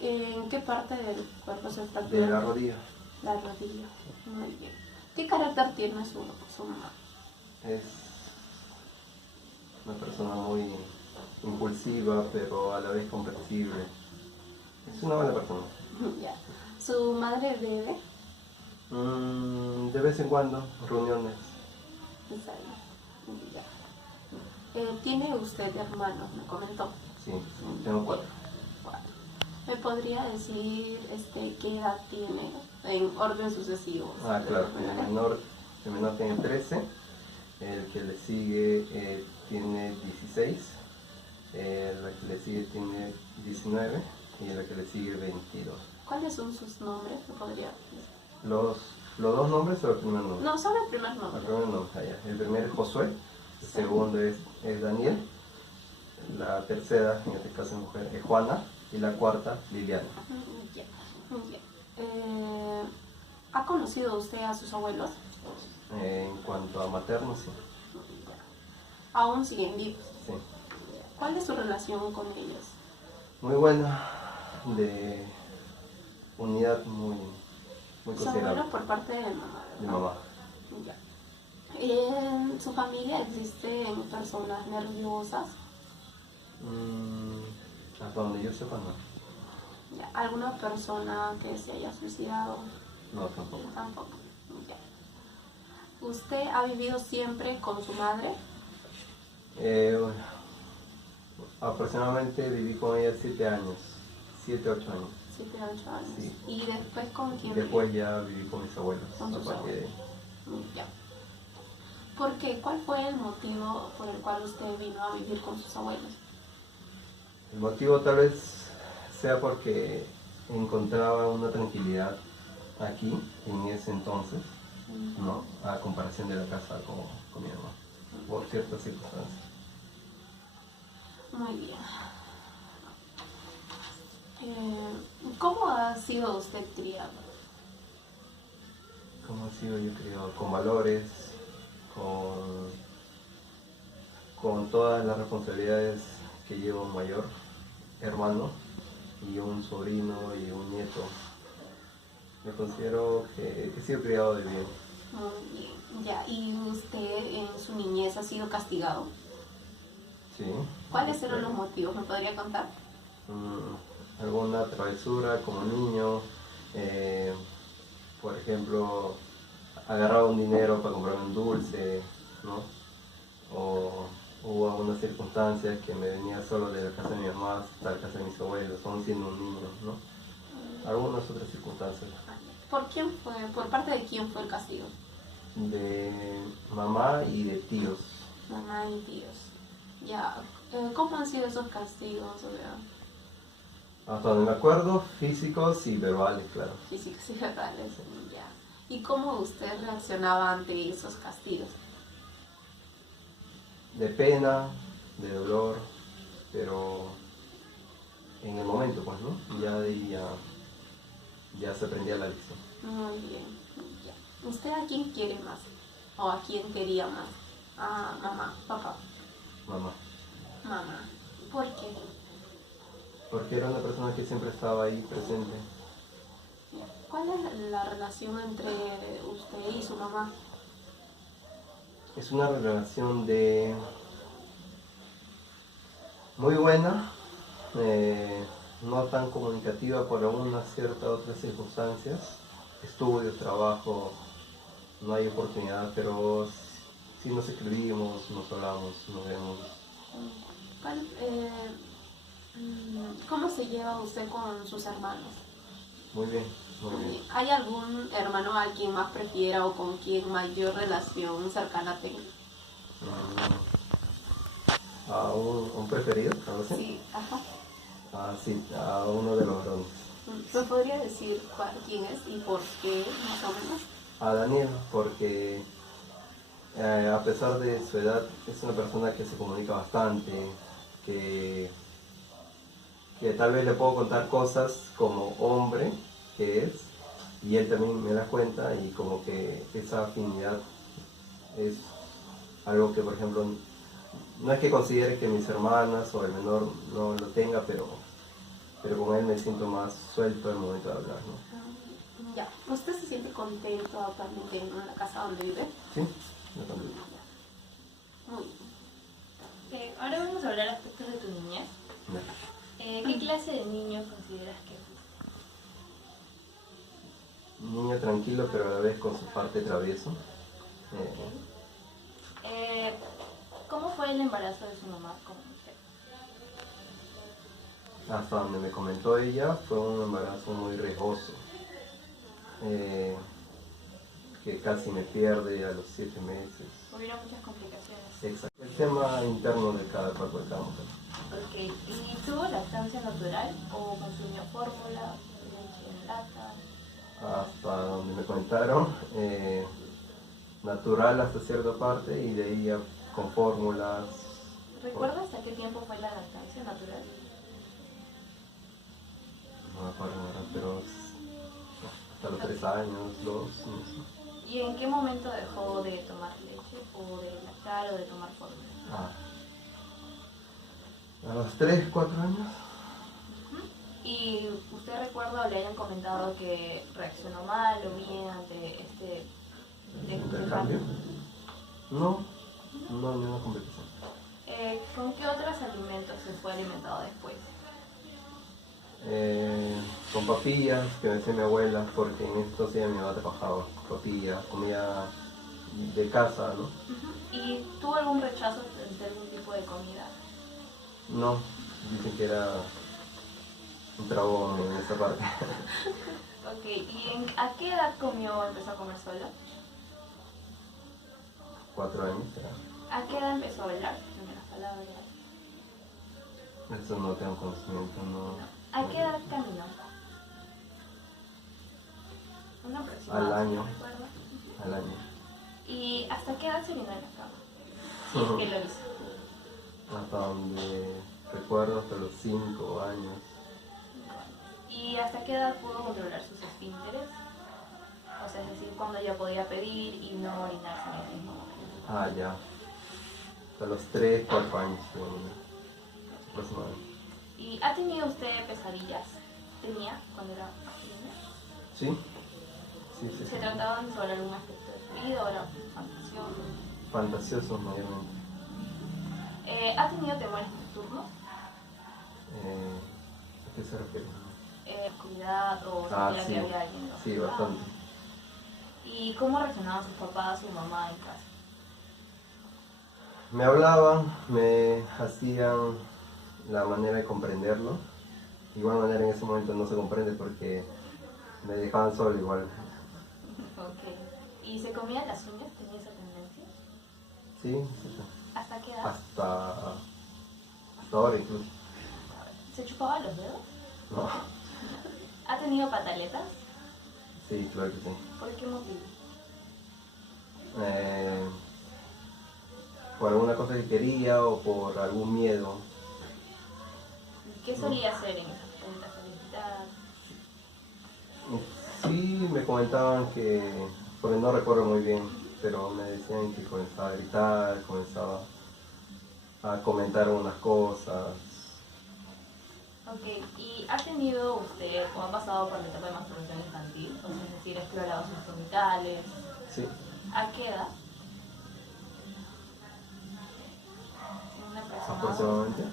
¿En qué parte del cuerpo se fracturó? De la rodilla. La rodilla. Muy bien. ¿Qué carácter tiene su mamá? Es una persona muy impulsiva, pero a la vez comprensible. Es una buena persona. Ya. ¿Su madre bebe? De vez en cuando, reuniones. Está bien. Ya. ¿Tiene usted hermanos? Me comentó. Sí, tengo 4. Cuatro. ¿Me podría decir qué edad tiene en orden sucesivo? Claro, el menor tiene 13, el que le sigue tiene 16, la que le sigue tiene 19 y la que le sigue 22. ¿Cuáles son sus nombres? ¿Me podría decir? ¿Los 2 nombres o el primer nombre? No, solo el primer nombre. El primer nombre, el primero es Josué, el segundo es Daniel, la tercera, en este caso mujer, es Juana, y la cuarta, Liliana. Ya, ya. ¿Ha conocido usted a sus abuelos? En cuanto a maternos, sí. Ya. ¿Aún siguen vivos? Sí. ¿Cuál es su relación con ellos? Muy buena, de unidad muy Sus considerable. abuelos por parte de mamá, ¿verdad? Mi mamá. Ya. ¿En su familia existen personas nerviosas? Hasta donde yo sepa, no. Ya. ¿Alguna persona que se haya suicidado? No, tampoco. Tampoco. Ya. ¿Usted ha vivido siempre con su madre? Aproximadamente viví con ella 7 años, 7, 8 años. 7 a 8 años. Sí. ¿Y después con quién? Después ya viví con mis abuelos. Con sus aparte de- Ya. ¿Por qué? ¿Cuál fue el motivo por el cual usted vino a vivir con sus abuelos? El motivo tal vez sea porque encontraba una tranquilidad aquí, en ese entonces, ¿no? A comparación de la casa con mi hermano, por ciertas circunstancias. Muy bien. ¿Cómo ha sido usted criado? ¿Cómo he sido yo criado? Con valores, con todas las responsabilidades que lleva un mayor hermano y un sobrino y un nieto. Me considero que he sido criado de bien. Muy bien. Ya. ¿Y usted en su niñez ha sido castigado? Sí. ¿Cuáles eran los motivos? ¿Me podría contar? Alguna travesura como niño, por ejemplo, agarraba un dinero para comprarme un dulce, ¿no? O hubo algunas circunstancias que me venía solo de la casa de mi mamá hasta la casa de mis abuelos, aún siendo un niño, ¿no? Algunas otras circunstancias. ¿Por quién fue? ¿Por parte de quién fue el castigo? De mamá y de tíos. Mamá y tíos. Ya. ¿Cómo han sido esos castigos? O sea, Hasta donde me acuerdo, físicos y verbales, claro. físicos y verbales. Ya. ¿Y cómo usted reaccionaba ante esos castigos? De pena, de dolor, pero en el momento, pues, ¿no? Ya de ahí ya se aprendía la lección. Muy bien. Ya. ¿Usted a quién quiere más? ¿O a quién quería más? ¿A mamá, papá? Mamá. Mamá. ¿Por qué? Porque era una persona que siempre estaba ahí presente. Ya. ¿Cuál es la relación entre usted y su mamá? Es una relación muy buena, no tan comunicativa por algunas ciertas otras circunstancias. Estudio, trabajo, no hay oportunidad, pero sí nos escribimos, nos hablamos, nos vemos. ¿Cómo se lleva usted con sus hermanos? Muy bien, muy bien. ¿Hay algún hermano a quien más prefiera o con quien mayor relación cercana tenga? ¿A un preferido? ¿Algo así? Sí, ajá. Sí, a uno de los varones. ¿Me podría decir quién es y por qué, más o menos? A Daniel, porque a pesar de su edad, es una persona que se comunica bastante, que tal vez le puedo contar cosas como hombre que es, y él también me da cuenta, y como que esa afinidad es algo que, por ejemplo, no es que considere que mis hermanas o el menor no lo tenga, pero con él me siento más suelto al momento de hablar, ¿no? Ya. ¿Usted se siente contento actualmente en la casa donde vive? Sí, yo también. Muy bien. Ahora vamos a hablar aspectos de tu niñez. ¿Qué clase de niño consideras que niño tranquilo, pero a la vez con su parte travieso. ¿Cómo fue el embarazo de su mamá con usted? Hasta donde me comentó ella, fue un embarazo muy riesgoso, que casi me pierde a los 7 meses. Hubieron muchas complicaciones. Exacto. El tema interno de cada cuerpo de cada mujer. Ok, ¿y tuvo lactancia natural o consumió fórmula, leche en lata? Hasta donde me comentaron, natural hasta cierta parte y de ahí ya con fórmulas. ¿Recuerdas hasta qué tiempo fue la lactancia natural? No me acuerdo ahora, pero hasta los 3 años, 2, no sé. ¿Y en qué momento dejó de tomar leche o de lactar o de tomar fórmula? A los 3, 4 años. ¿Y usted recuerda o le hayan comentado que reaccionó mal o bien ante este ¿Intercambio? No, no, ni una competición. ¿Con qué otros alimentos se fue alimentado después? Con papillas, que me decía mi abuela, porque en estos días mi mamá trabajaba. Papillas, comida de casa, ¿no? ¿Y tuvo algún rechazo ante algún tipo de comida? No, dicen que era un trabón en esa parte. Ok, ¿y a qué edad comió o empezó a comer sola? 4 años era. ¿A qué edad empezó a hablar? Primeras palabras. Eso no tengo conocimiento, no. ¿A qué edad caminó? Una aproximada. Al año. ¿no recuerda? Al año. ¿Y hasta qué edad se vino de la cama? Si es que lo hizo. Hasta donde recuerdo, hasta los 5 años. ¿Y hasta qué edad pudo controlar sus esfínteres? O sea, es decir, cuando ya podía pedir y no orinarse en el mismo momento. Ya. Hasta los 3, 4 años, aproximadamente. ¿Y ha tenido usted pesadillas? ¿Tenía cuando era pequeña? ¿Sí? Sí. ¿Se trataban sobre algún aspecto de su vida o era fantasioso? Fantasiosos mayormente. ¿Ha tenido temores nocturnos? ¿A qué se refiere? ¿Oscuridad o sentía Sí. que había alguien? ¿No? Sí, bastante. ¿Y cómo reaccionaban sus papás, su mamá en casa? Me hablaban, me hacían la manera de comprenderlo. De igual manera en ese momento no se comprende porque me dejaban solo igual. Ok. ¿Y se comían las uñas? ¿Tenía esa tendencia? Sí. ¿Hasta qué edad? Hasta ahora incluso. ¿Se chupaba los dedos? No. ¿Ha tenido pataletas? Sí, claro que sí. ¿Por qué motivo? Por alguna cosa que quería o por algún miedo. ¿Qué solía hacer en esas preguntas? ¿Solicitar? Sí, me comentaban que, porque no recuerdo muy bien, pero me decían que comenzaba a gritar, comenzaba a comentar unas cosas. Ok, ¿y ha tenido usted o ha pasado por la etapa de masturbación infantil? O sea, es decir, ha explorado sus genitales. Sí, ¿A qué edad? ¿Un aproximado? aproximadamente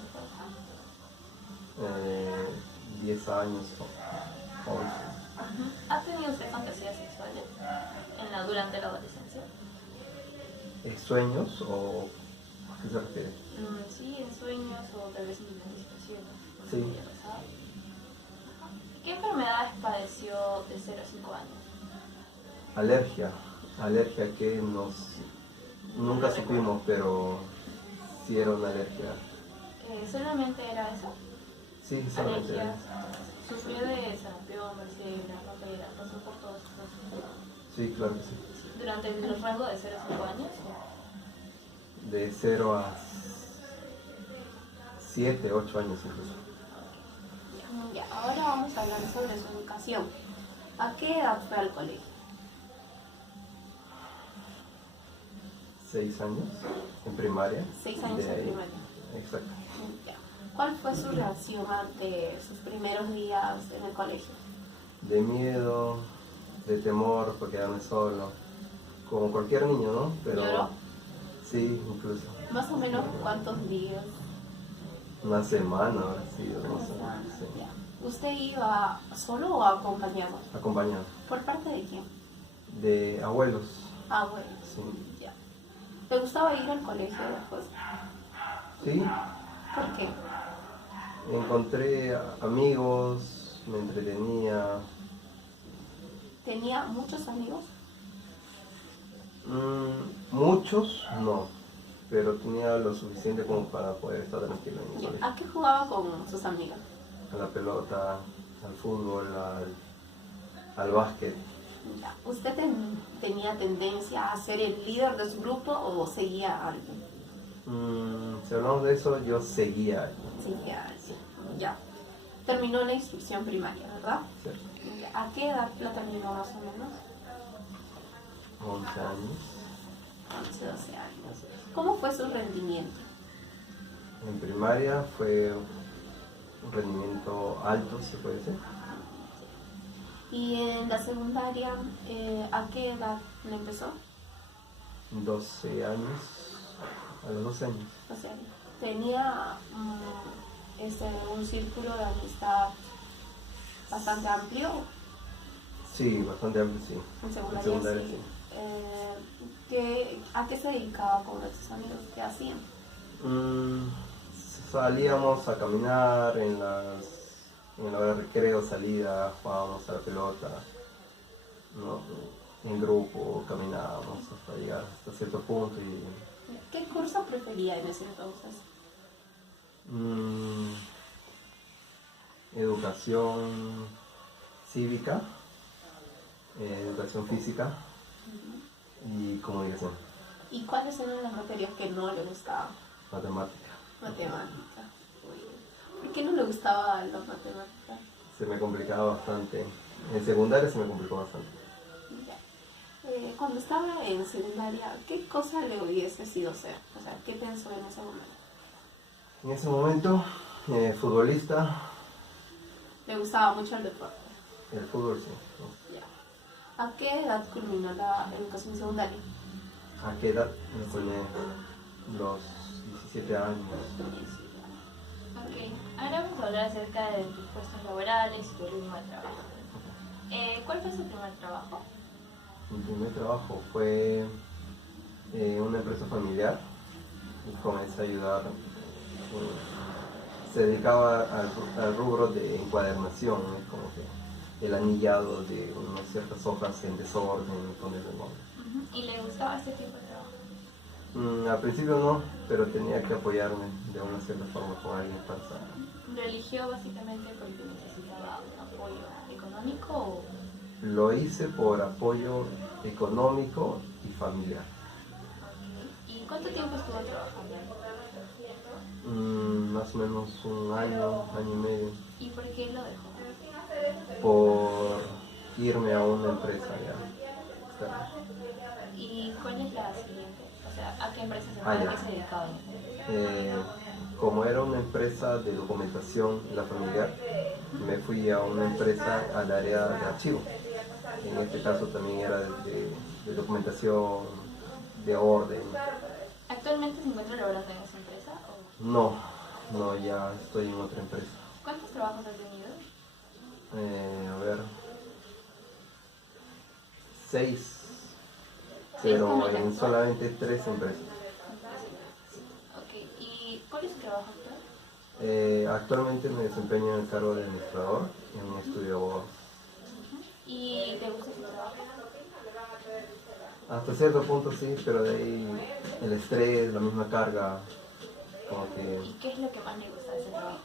10 años o 11. ¿Ha tenido usted fantasías sexuales durante la adolescencia? ¿Sueños o a qué se refiere? Sí, en sueños o tal vez en diferentes situaciones. Sí. ¿Qué haya pasado? ¿Qué enfermedades padeció de 0 a 5 años? Alergia que nunca supimos, pero sí era una alergia. ¿Solamente era eso? Sí, solamente era. ¿Alergias? ¿Sufrió de sarampión, varicela, ropera? ¿Pasó por todos estos? Sí, claro que sí. ¿Durante el rango de 0 a 5 años? De 0 a 7, 8 años incluso. Ya, ahora vamos a hablar sobre su educación. ¿A qué edad fue al colegio? 6 años en primaria. 6 años De en ahí. primaria. Exacto. Ya. ¿Cuál fue su reacción ante sus primeros días en el colegio? De miedo, de temor por quedarme solo, como cualquier niño, ¿no? Pero ¿Lloró? sí, incluso. Más o menos cuántos días. Una semana habrá sido, no sé. Ya. Sí. ¿Usted iba solo o acompañado? Acompañado ¿Por parte de quién? de abuelos. Ah, bueno. Sí. Ya. ¿Te gustaba ir al colegio después? Sí, ¿Por qué? encontré amigos, me entretenía. ¿Tenía muchos amigos? Muchos no, pero tenía lo suficiente como para poder estar tranquilo en el Ya. colegio. ¿A qué jugaba con sus amigas? A la pelota, al fútbol, al básquet. Ya. ¿Usted tenía tendencia a ser el líder de su grupo o seguía a alguien? Si hablamos de eso, yo seguía ahí, Seguía a alguien. Ya. Terminó la instrucción primaria, ¿verdad? ¿cierto? Ya. ¿A qué edad la terminó más o menos? 11 años. 11, 12 años. ¿Cómo fue su rendimiento? En primaria fue un rendimiento alto, se puede decir. Y en la secundaria, ¿a qué edad le empezó? 12 años, a los 12 años. O sea, tenía un círculo de amistad bastante amplio. Sí, bastante amplio, sí. En secundaria, En secundaria, sí. sí. ¿A qué se dedicaba con esos amigos? ¿Qué hacían? Salíamos a caminar en la hora de recreo, salida, jugábamos a la pelota, ¿no? En grupo, caminábamos hasta llegar hasta cierto punto y ¿Qué curso prefería en ese entonces? educación cívica, educación física y comunicación, ¿Y cuáles eran las materias que no le gustaban? matemática. Matemática. Muy bien. ¿Por qué no le gustaba la matemática? Se me complicaba bastante. En secundaria se me complicó bastante. Ya. Cuando estaba en secundaria, ¿qué cosa le hubiese sido ser? O sea, ¿qué pensó en ese momento? En ese momento, futbolista, ¿Le gustaba mucho el deporte? el fútbol sí, ¿no? Ya. ¿A qué edad culminó la educación secundaria? ¿A qué edad? Me pone los 17 años. Ok, ahora vamos a hablar acerca de tus puestos laborales y tu ritmo de trabajo. ¿Cuál fue su primer trabajo? Mi primer trabajo fue una empresa familiar y comencé a ayudar. Se dedicaba al rubro de encuadernación, ¿no? Como que el anillado de unas ciertas hojas en desorden, ponerle nombre. ¿Y le gustaba este tipo de trabajo? Al principio no, pero tenía que apoyarme de una cierta forma con alguien para ¿Lo eligió básicamente porque necesitaba un apoyo económico o...? Lo hice por apoyo económico y familiar. ¿Y cuánto tiempo estuvo trabajando ahí? Más o menos un año, año y medio, ¿Y por qué lo dejó? por irme a una empresa ya. ¿Y cuál es la siguiente? O sea, ¿a qué empresa se fue? Ah, ¿A ya. qué se dedicaba? Como era una empresa de documentación la familiar, me fui a una empresa al área de archivo. En este caso también era de documentación, de orden. ¿Actualmente se encuentra laborando en esa empresa? O... No, ya estoy en otra empresa. ¿Cuántos trabajos has tenido? A ver, 6, pero como en actual. solamente 3 empresas. Ok, ¿y cuál es su trabajo actual? Actualmente me desempeño en el cargo de administrador en un estudio de abogados. ¿Y te gusta su trabajo? Hasta cierto punto sí, pero de ahí el estrés, la misma carga, como ¿Y qué es lo que más le gusta de ese trabajo?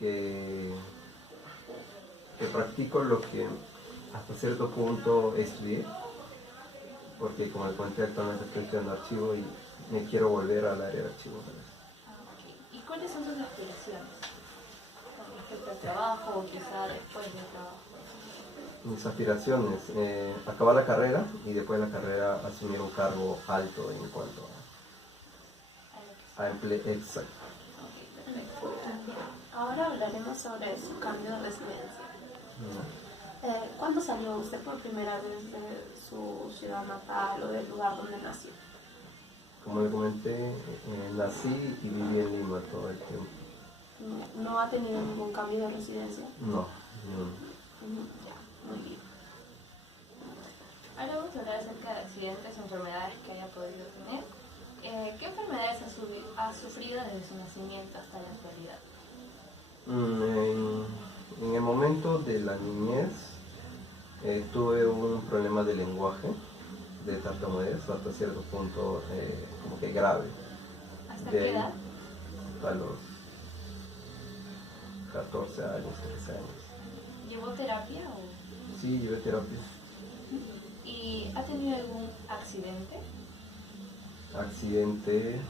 que practico lo que hasta cierto punto estudié, porque como le comenté actualmente estoy estudiando archivo y me quiero volver al área de archivo. Ok. ¿Y cuáles son sus aspiraciones? Con respecto al trabajo o quizá después del trabajo. Mis aspiraciones, acabar la carrera y después de la carrera asumir un cargo alto en cuanto a empleo. Exacto. Ok, perfecto. Ahora hablaremos sobre su cambio de residencia. ¿Cuándo salió usted por primera vez de su ciudad natal o del lugar donde nació? Como le comenté, nací y viví en Lima todo el tiempo. ¿No ha tenido ningún cambio de residencia? No. Ya, muy bien. Ahora vamos a hablar acerca de accidentes o enfermedades que haya podido tener. ¿Qué enfermedades ha sufrido desde su nacimiento hasta la actualidad? En el momento de la niñez tuve un problema de lenguaje, de tartamudez, hasta cierto punto como que grave. ¿Hasta De qué ahí, edad? a los 14 años, 13 años. ¿Llevó terapia o...? Sí, llevé terapia. ¿Y ha tenido algún accidente? Accidente,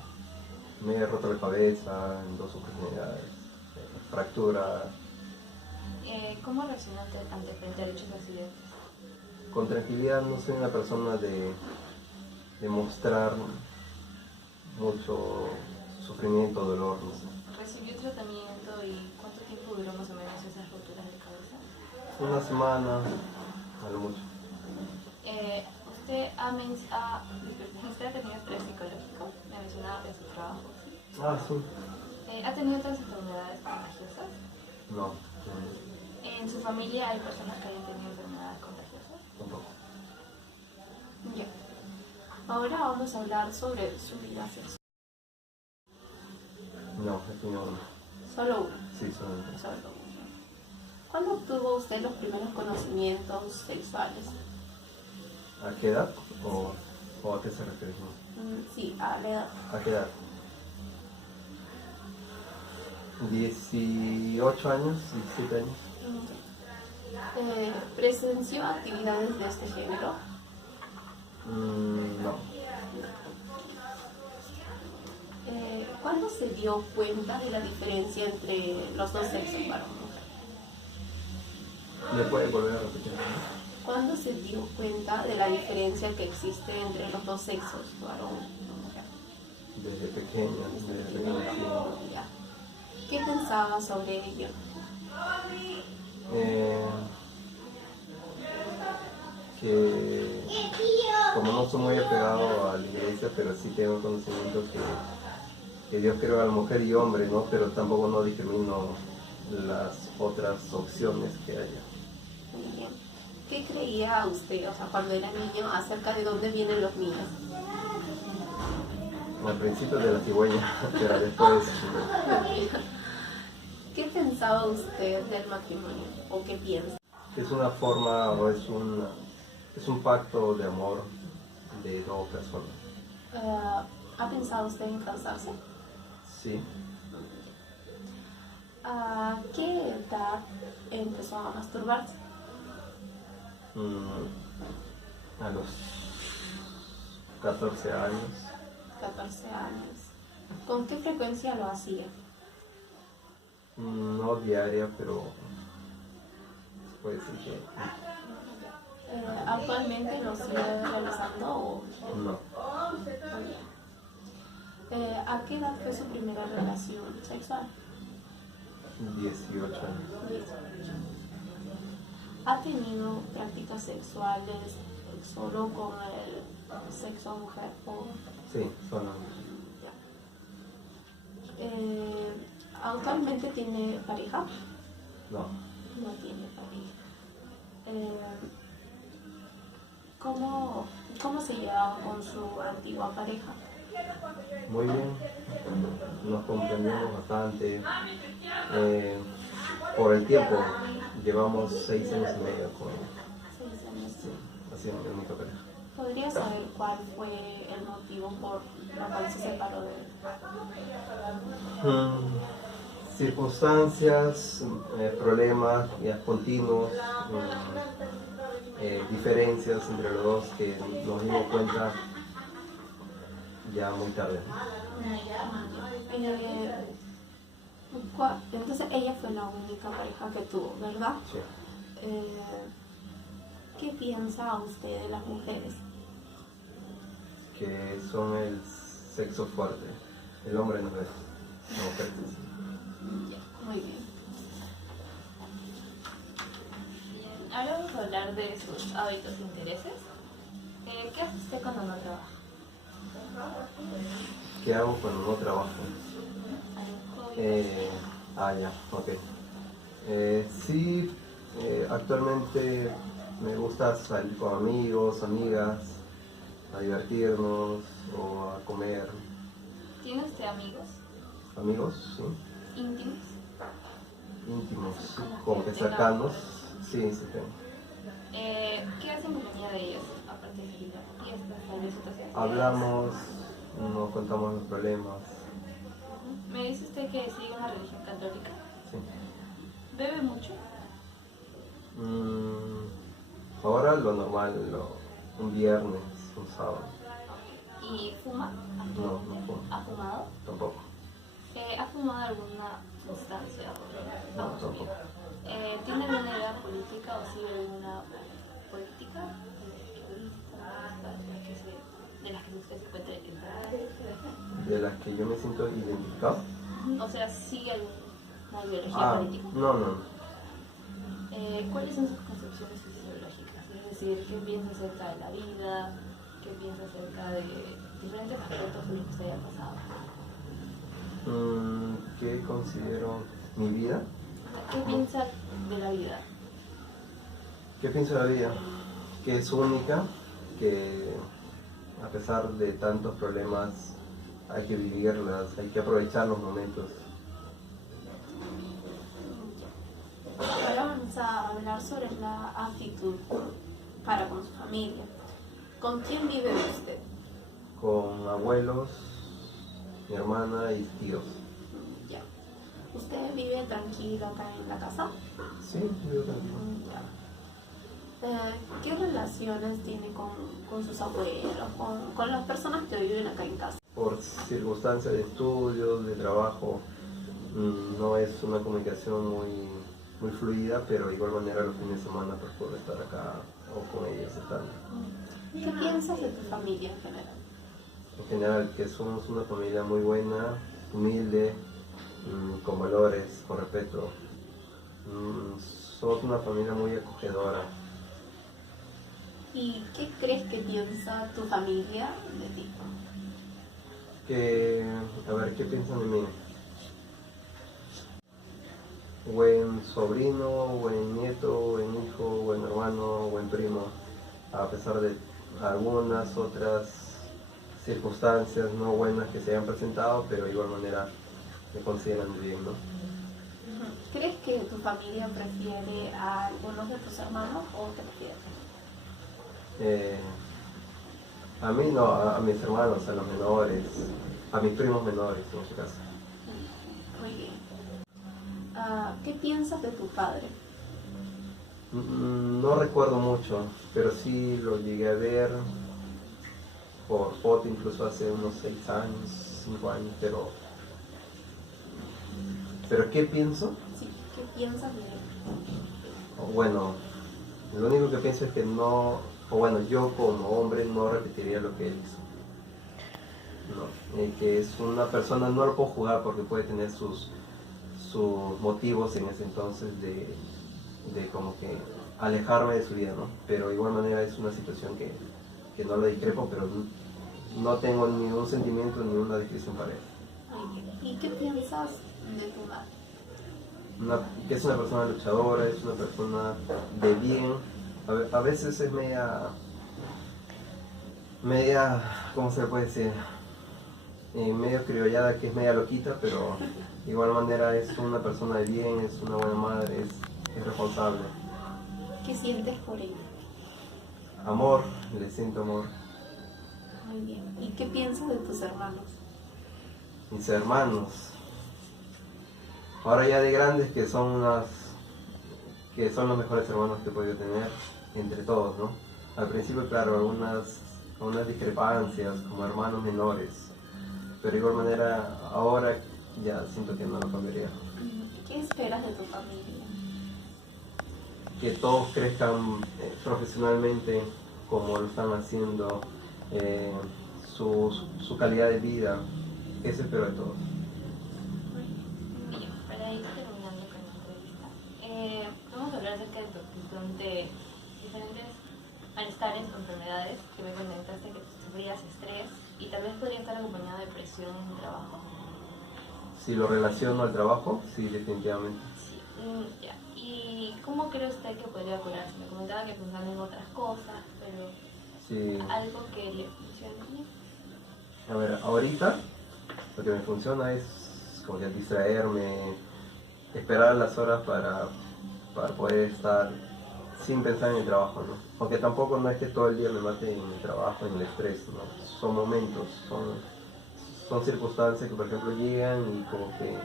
me he roto la cabeza en 2 oportunidades, fractura. ¿Cómo reaccionó frente a dichos accidentes? Con tranquilidad, no soy una persona de mostrar mucho sufrimiento, dolor, no sé. ¿Recibió tratamiento y cuánto tiempo duró más o menos esas roturas de cabeza? Una semana, a lo mucho. Usted ha tenido estrés psicológico, me mencionaba de su trabajo. ¿Sí? Ah, sí. ¿Ha tenido otras enfermedades contagiosas? No, ¿En su familia hay personas que hayan tenido enfermedades contagiosas? tampoco. Ya. Ahora vamos a hablar sobre su vida sexual. No, he tenido uno. Solo uno. Sí, solamente. Solo uno. ¿Cuándo obtuvo usted los primeros conocimientos sexuales? ¿A qué edad o a qué se refiere? Sí, a la edad. ¿A qué edad? 18 años, 17 años. ¿Presenció actividades de este género? No. ¿Cuándo se dio cuenta de la diferencia entre los dos sexos, varón y mujer? ¿Me puede volver a repetir? ¿Cuándo se dio cuenta de la diferencia que existe entre los dos sexos, varón y mujer? Desde pequeña, desde pequeña. Ya. ¿Qué pensaba sobre ello? Que como no soy muy apegado a la iglesia, pero sí tengo conocimiento que Dios creó a la mujer y hombre, ¿no? Pero tampoco no discrimino las otras opciones que haya. Muy bien. ¿Qué creía usted, o sea, cuando era niño, acerca de dónde vienen los niños? Al principio de la cigüeña, pero después ¿Qué pensaba usted del matrimonio? ¿O qué piensa? es una forma o es un pacto de amor de 2 personas. ¿Ha pensado usted en casarse? Sí, ¿A qué edad empezó a masturbarse? a los 14 años. 14 años. ¿Con qué frecuencia lo hacía? No diaria, pero se puede decir que ¿Actualmente lo sigue realizando o no. muy bien? ¿A qué edad fue su primera relación sexual? 18 años. 18. ¿Ha tenido prácticas sexuales solo con el sexo mujer o Sí, solo. actualmente tiene pareja? No. No tiene pareja. ¿Cómo se llevaba con su antigua pareja? Muy bien. Nos comprendemos bastante. Por el tiempo, llevamos 6 años y medio con 6 años. sí, haciendo mi única pareja. ¿Podría saber cuál fue el motivo por el cual se separó de él? Circunstancias, problemas ya continuos, diferencias entre los dos que nos dimos cuenta ya muy tarde. Entonces ella fue la única pareja que tuvo, ¿verdad? Sí. ¿Qué piensa usted de las mujeres? Que son el sexo fuerte. El hombre no es, la mujer sí. Muy bien. Bien, ahora vamos a hablar de sus hábitos e intereses. ¿Qué hace usted cuando no trabaja? ¿Qué hago cuando no trabajo? ¿Algún hobby? Ah, ya, ok. Sí, actualmente me gusta salir con amigos, amigas, a divertirnos o a comer. ¿Tiene usted amigos Amigos, sí, íntimos? íntimos, Así sí, como que como que tenga cercanos, amigos. sí, sí tengo. ¿Qué hacen en compañía de ellos? Aparte de salir a fiestas, tal vez otras actividades. Hablamos, nos contamos los problemas, Me dice usted que sigue una religión católica. sí. ¿Bebe mucho? Ahora lo normal, un viernes, un sábado, ¿Y fuma? no, no fumo, ¿Ha fumado? tampoco, ¿Ha fumado alguna sustancia? no, tampoco. ¿Tiene alguna idea política o sigue alguna política? De las que usted se encuentra identificada. De las que yo me siento identificado. O sea, ¿sigue alguna ideología Ah, política? no. ¿Cuáles son sus concepciones ideológicas? Es decir, ¿qué piensa acerca de la vida? ¿Qué piensa acerca de diferentes aspectos de lo que usted haya pasado? ¿Qué considero mi vida? ¿Qué piensa de la vida? ¿Qué pienso de la vida? Que es única, que a pesar de tantos problemas hay que vivirlas, hay que aprovechar los momentos. Ahora vamos a hablar sobre la actitud para con su familia. ¿Con quién vive usted? Con abuelos, mi hermana y tíos. Ya. ¿Usted vive tranquilo acá en la casa? Sí, vivo tranquilo. Ya. ¿Qué relaciones tiene con sus abuelos, con las personas que viven acá en casa? Por circunstancias de estudio, de trabajo, no es una comunicación muy fluida, pero de igual manera los fines de semana pues puedo estar acá o con ellos estando. ¿Qué piensas de tu familia en general? En general, que somos una familia muy buena, humilde, con valores, con respeto. Somos una familia muy acogedora. ¿Y qué crees que piensa tu familia de ti? A ver, ¿qué piensan de mí? Buen sobrino, buen nieto, buen hijo, buen hermano, buen primo, a pesar de algunas otras circunstancias no buenas que se hayan presentado, pero de igual manera me consideran de bien, ¿no? ¿Crees que tu familia prefiere a algunos de tus hermanos o te prefiere? A mí no, a mis hermanos, a los menores, a mis primos menores en este caso. Muy bien. ¿Qué piensas de tu padre? No recuerdo mucho, pero sí lo llegué a ver por foto incluso hace unos 6 años, 5 años, pero ¿qué pienso? Sí, ¿qué piensas de él? Bueno, lo único que pienso es que no, o bueno, yo como hombre no repetiría lo que él hizo. No, que es una persona, no lo puedo juzgar porque puede tener sus motivos en ese entonces de como que alejarme de su vida, ¿no? Pero de igual manera es una situación que no lo discrepo, pero no tengo ni un sentimiento ni una descripción para él. Muy bien. ¿Y qué piensas de tu madre? Que es una persona luchadora, es una persona de bien, a veces es media, ¿cómo se le puede decir? Medio criollada, que es media loquita, pero de igual manera es una persona de bien, es una buena madre, es responsable. ¿Qué sientes por ella? Amor, le siento amor. Muy bien. ¿Y qué piensas de tus hermanos? Mis hermanos, ahora ya de grandes, que son los mejores hermanos que he podido tener entre todos, ¿no? Al principio, claro, algunas discrepancias como hermanos menores, pero de igual manera ahora ya siento que no lo cambiaría. ¿Qué esperas de tu familia? Que todos crezcan profesionalmente como lo están haciendo, su calidad de vida, eso espero de todos. Bien, para ir terminando con la entrevista, vamos a hablar acerca de tu actitud ante diferentes malestares o enfermedades que me comentaste que sufrías estrés y tal vez podría estar acompañado de presión en el trabajo. si lo relaciono al trabajo, sí, definitivamente. Sí, ya. ¿Y cómo cree usted que podría curarse? Me comentaba que pensaba en otras cosas, pero Sí. algo que le funcione bien. A ver, ahorita lo que me funciona es como que distraerme, esperar las horas para poder estar sin pensar en el trabajo, ¿no? Porque tampoco no es que todo el día me mate en el trabajo, en el estrés, ¿no? Son momentos, son circunstancias que por ejemplo llegan y como que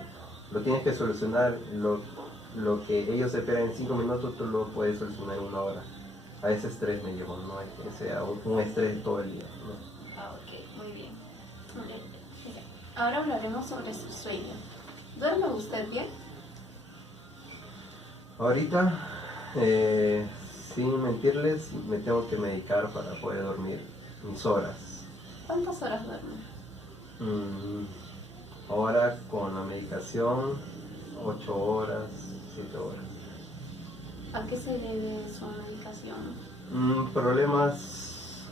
lo tienes que solucionar, lo que ellos esperan en 5 minutos tú lo puedes solucionar en 1 hora. A ese estrés me llevo, no es que sea un estrés todo el día, ¿no? Ah, ok, muy bien. Ahora hablaremos sobre su sueño. ¿Duerme usted bien? Ahorita, sin mentirles, me tengo que medicar para poder dormir mis horas. ¿Cuántas horas duerme? Ahora con la medicación, 8 horas, 7 horas. ¿A qué se debe su medicación? Problemas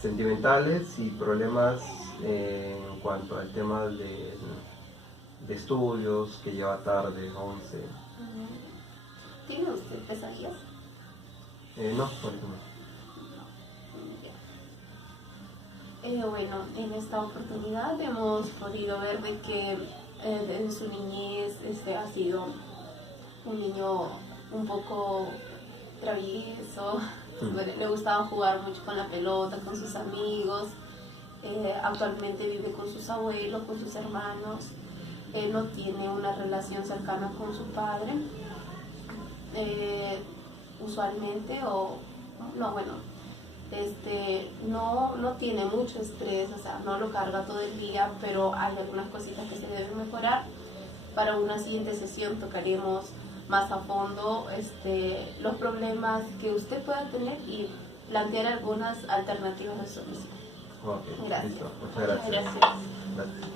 sentimentales y problemas en cuanto al tema de estudios, que lleva tarde, 11. ¿Tiene usted pesadillas? No, por ejemplo. Bueno, en esta oportunidad hemos podido ver de que desde su niñez ha sido un niño un poco travieso. Bueno, le gustaba jugar mucho con la pelota, con sus amigos. Actualmente vive con sus abuelos, con sus hermanos. No tiene una relación cercana con su padre. Usualmente, no tiene mucho estrés, o sea, no lo carga todo el día, pero hay algunas cositas que se deben mejorar. Para una siguiente sesión tocaremos más a fondo los problemas que usted pueda tener y plantear algunas alternativas de solución. Ok, Gracias. listo. Muchas gracias. Gracias. Gracias.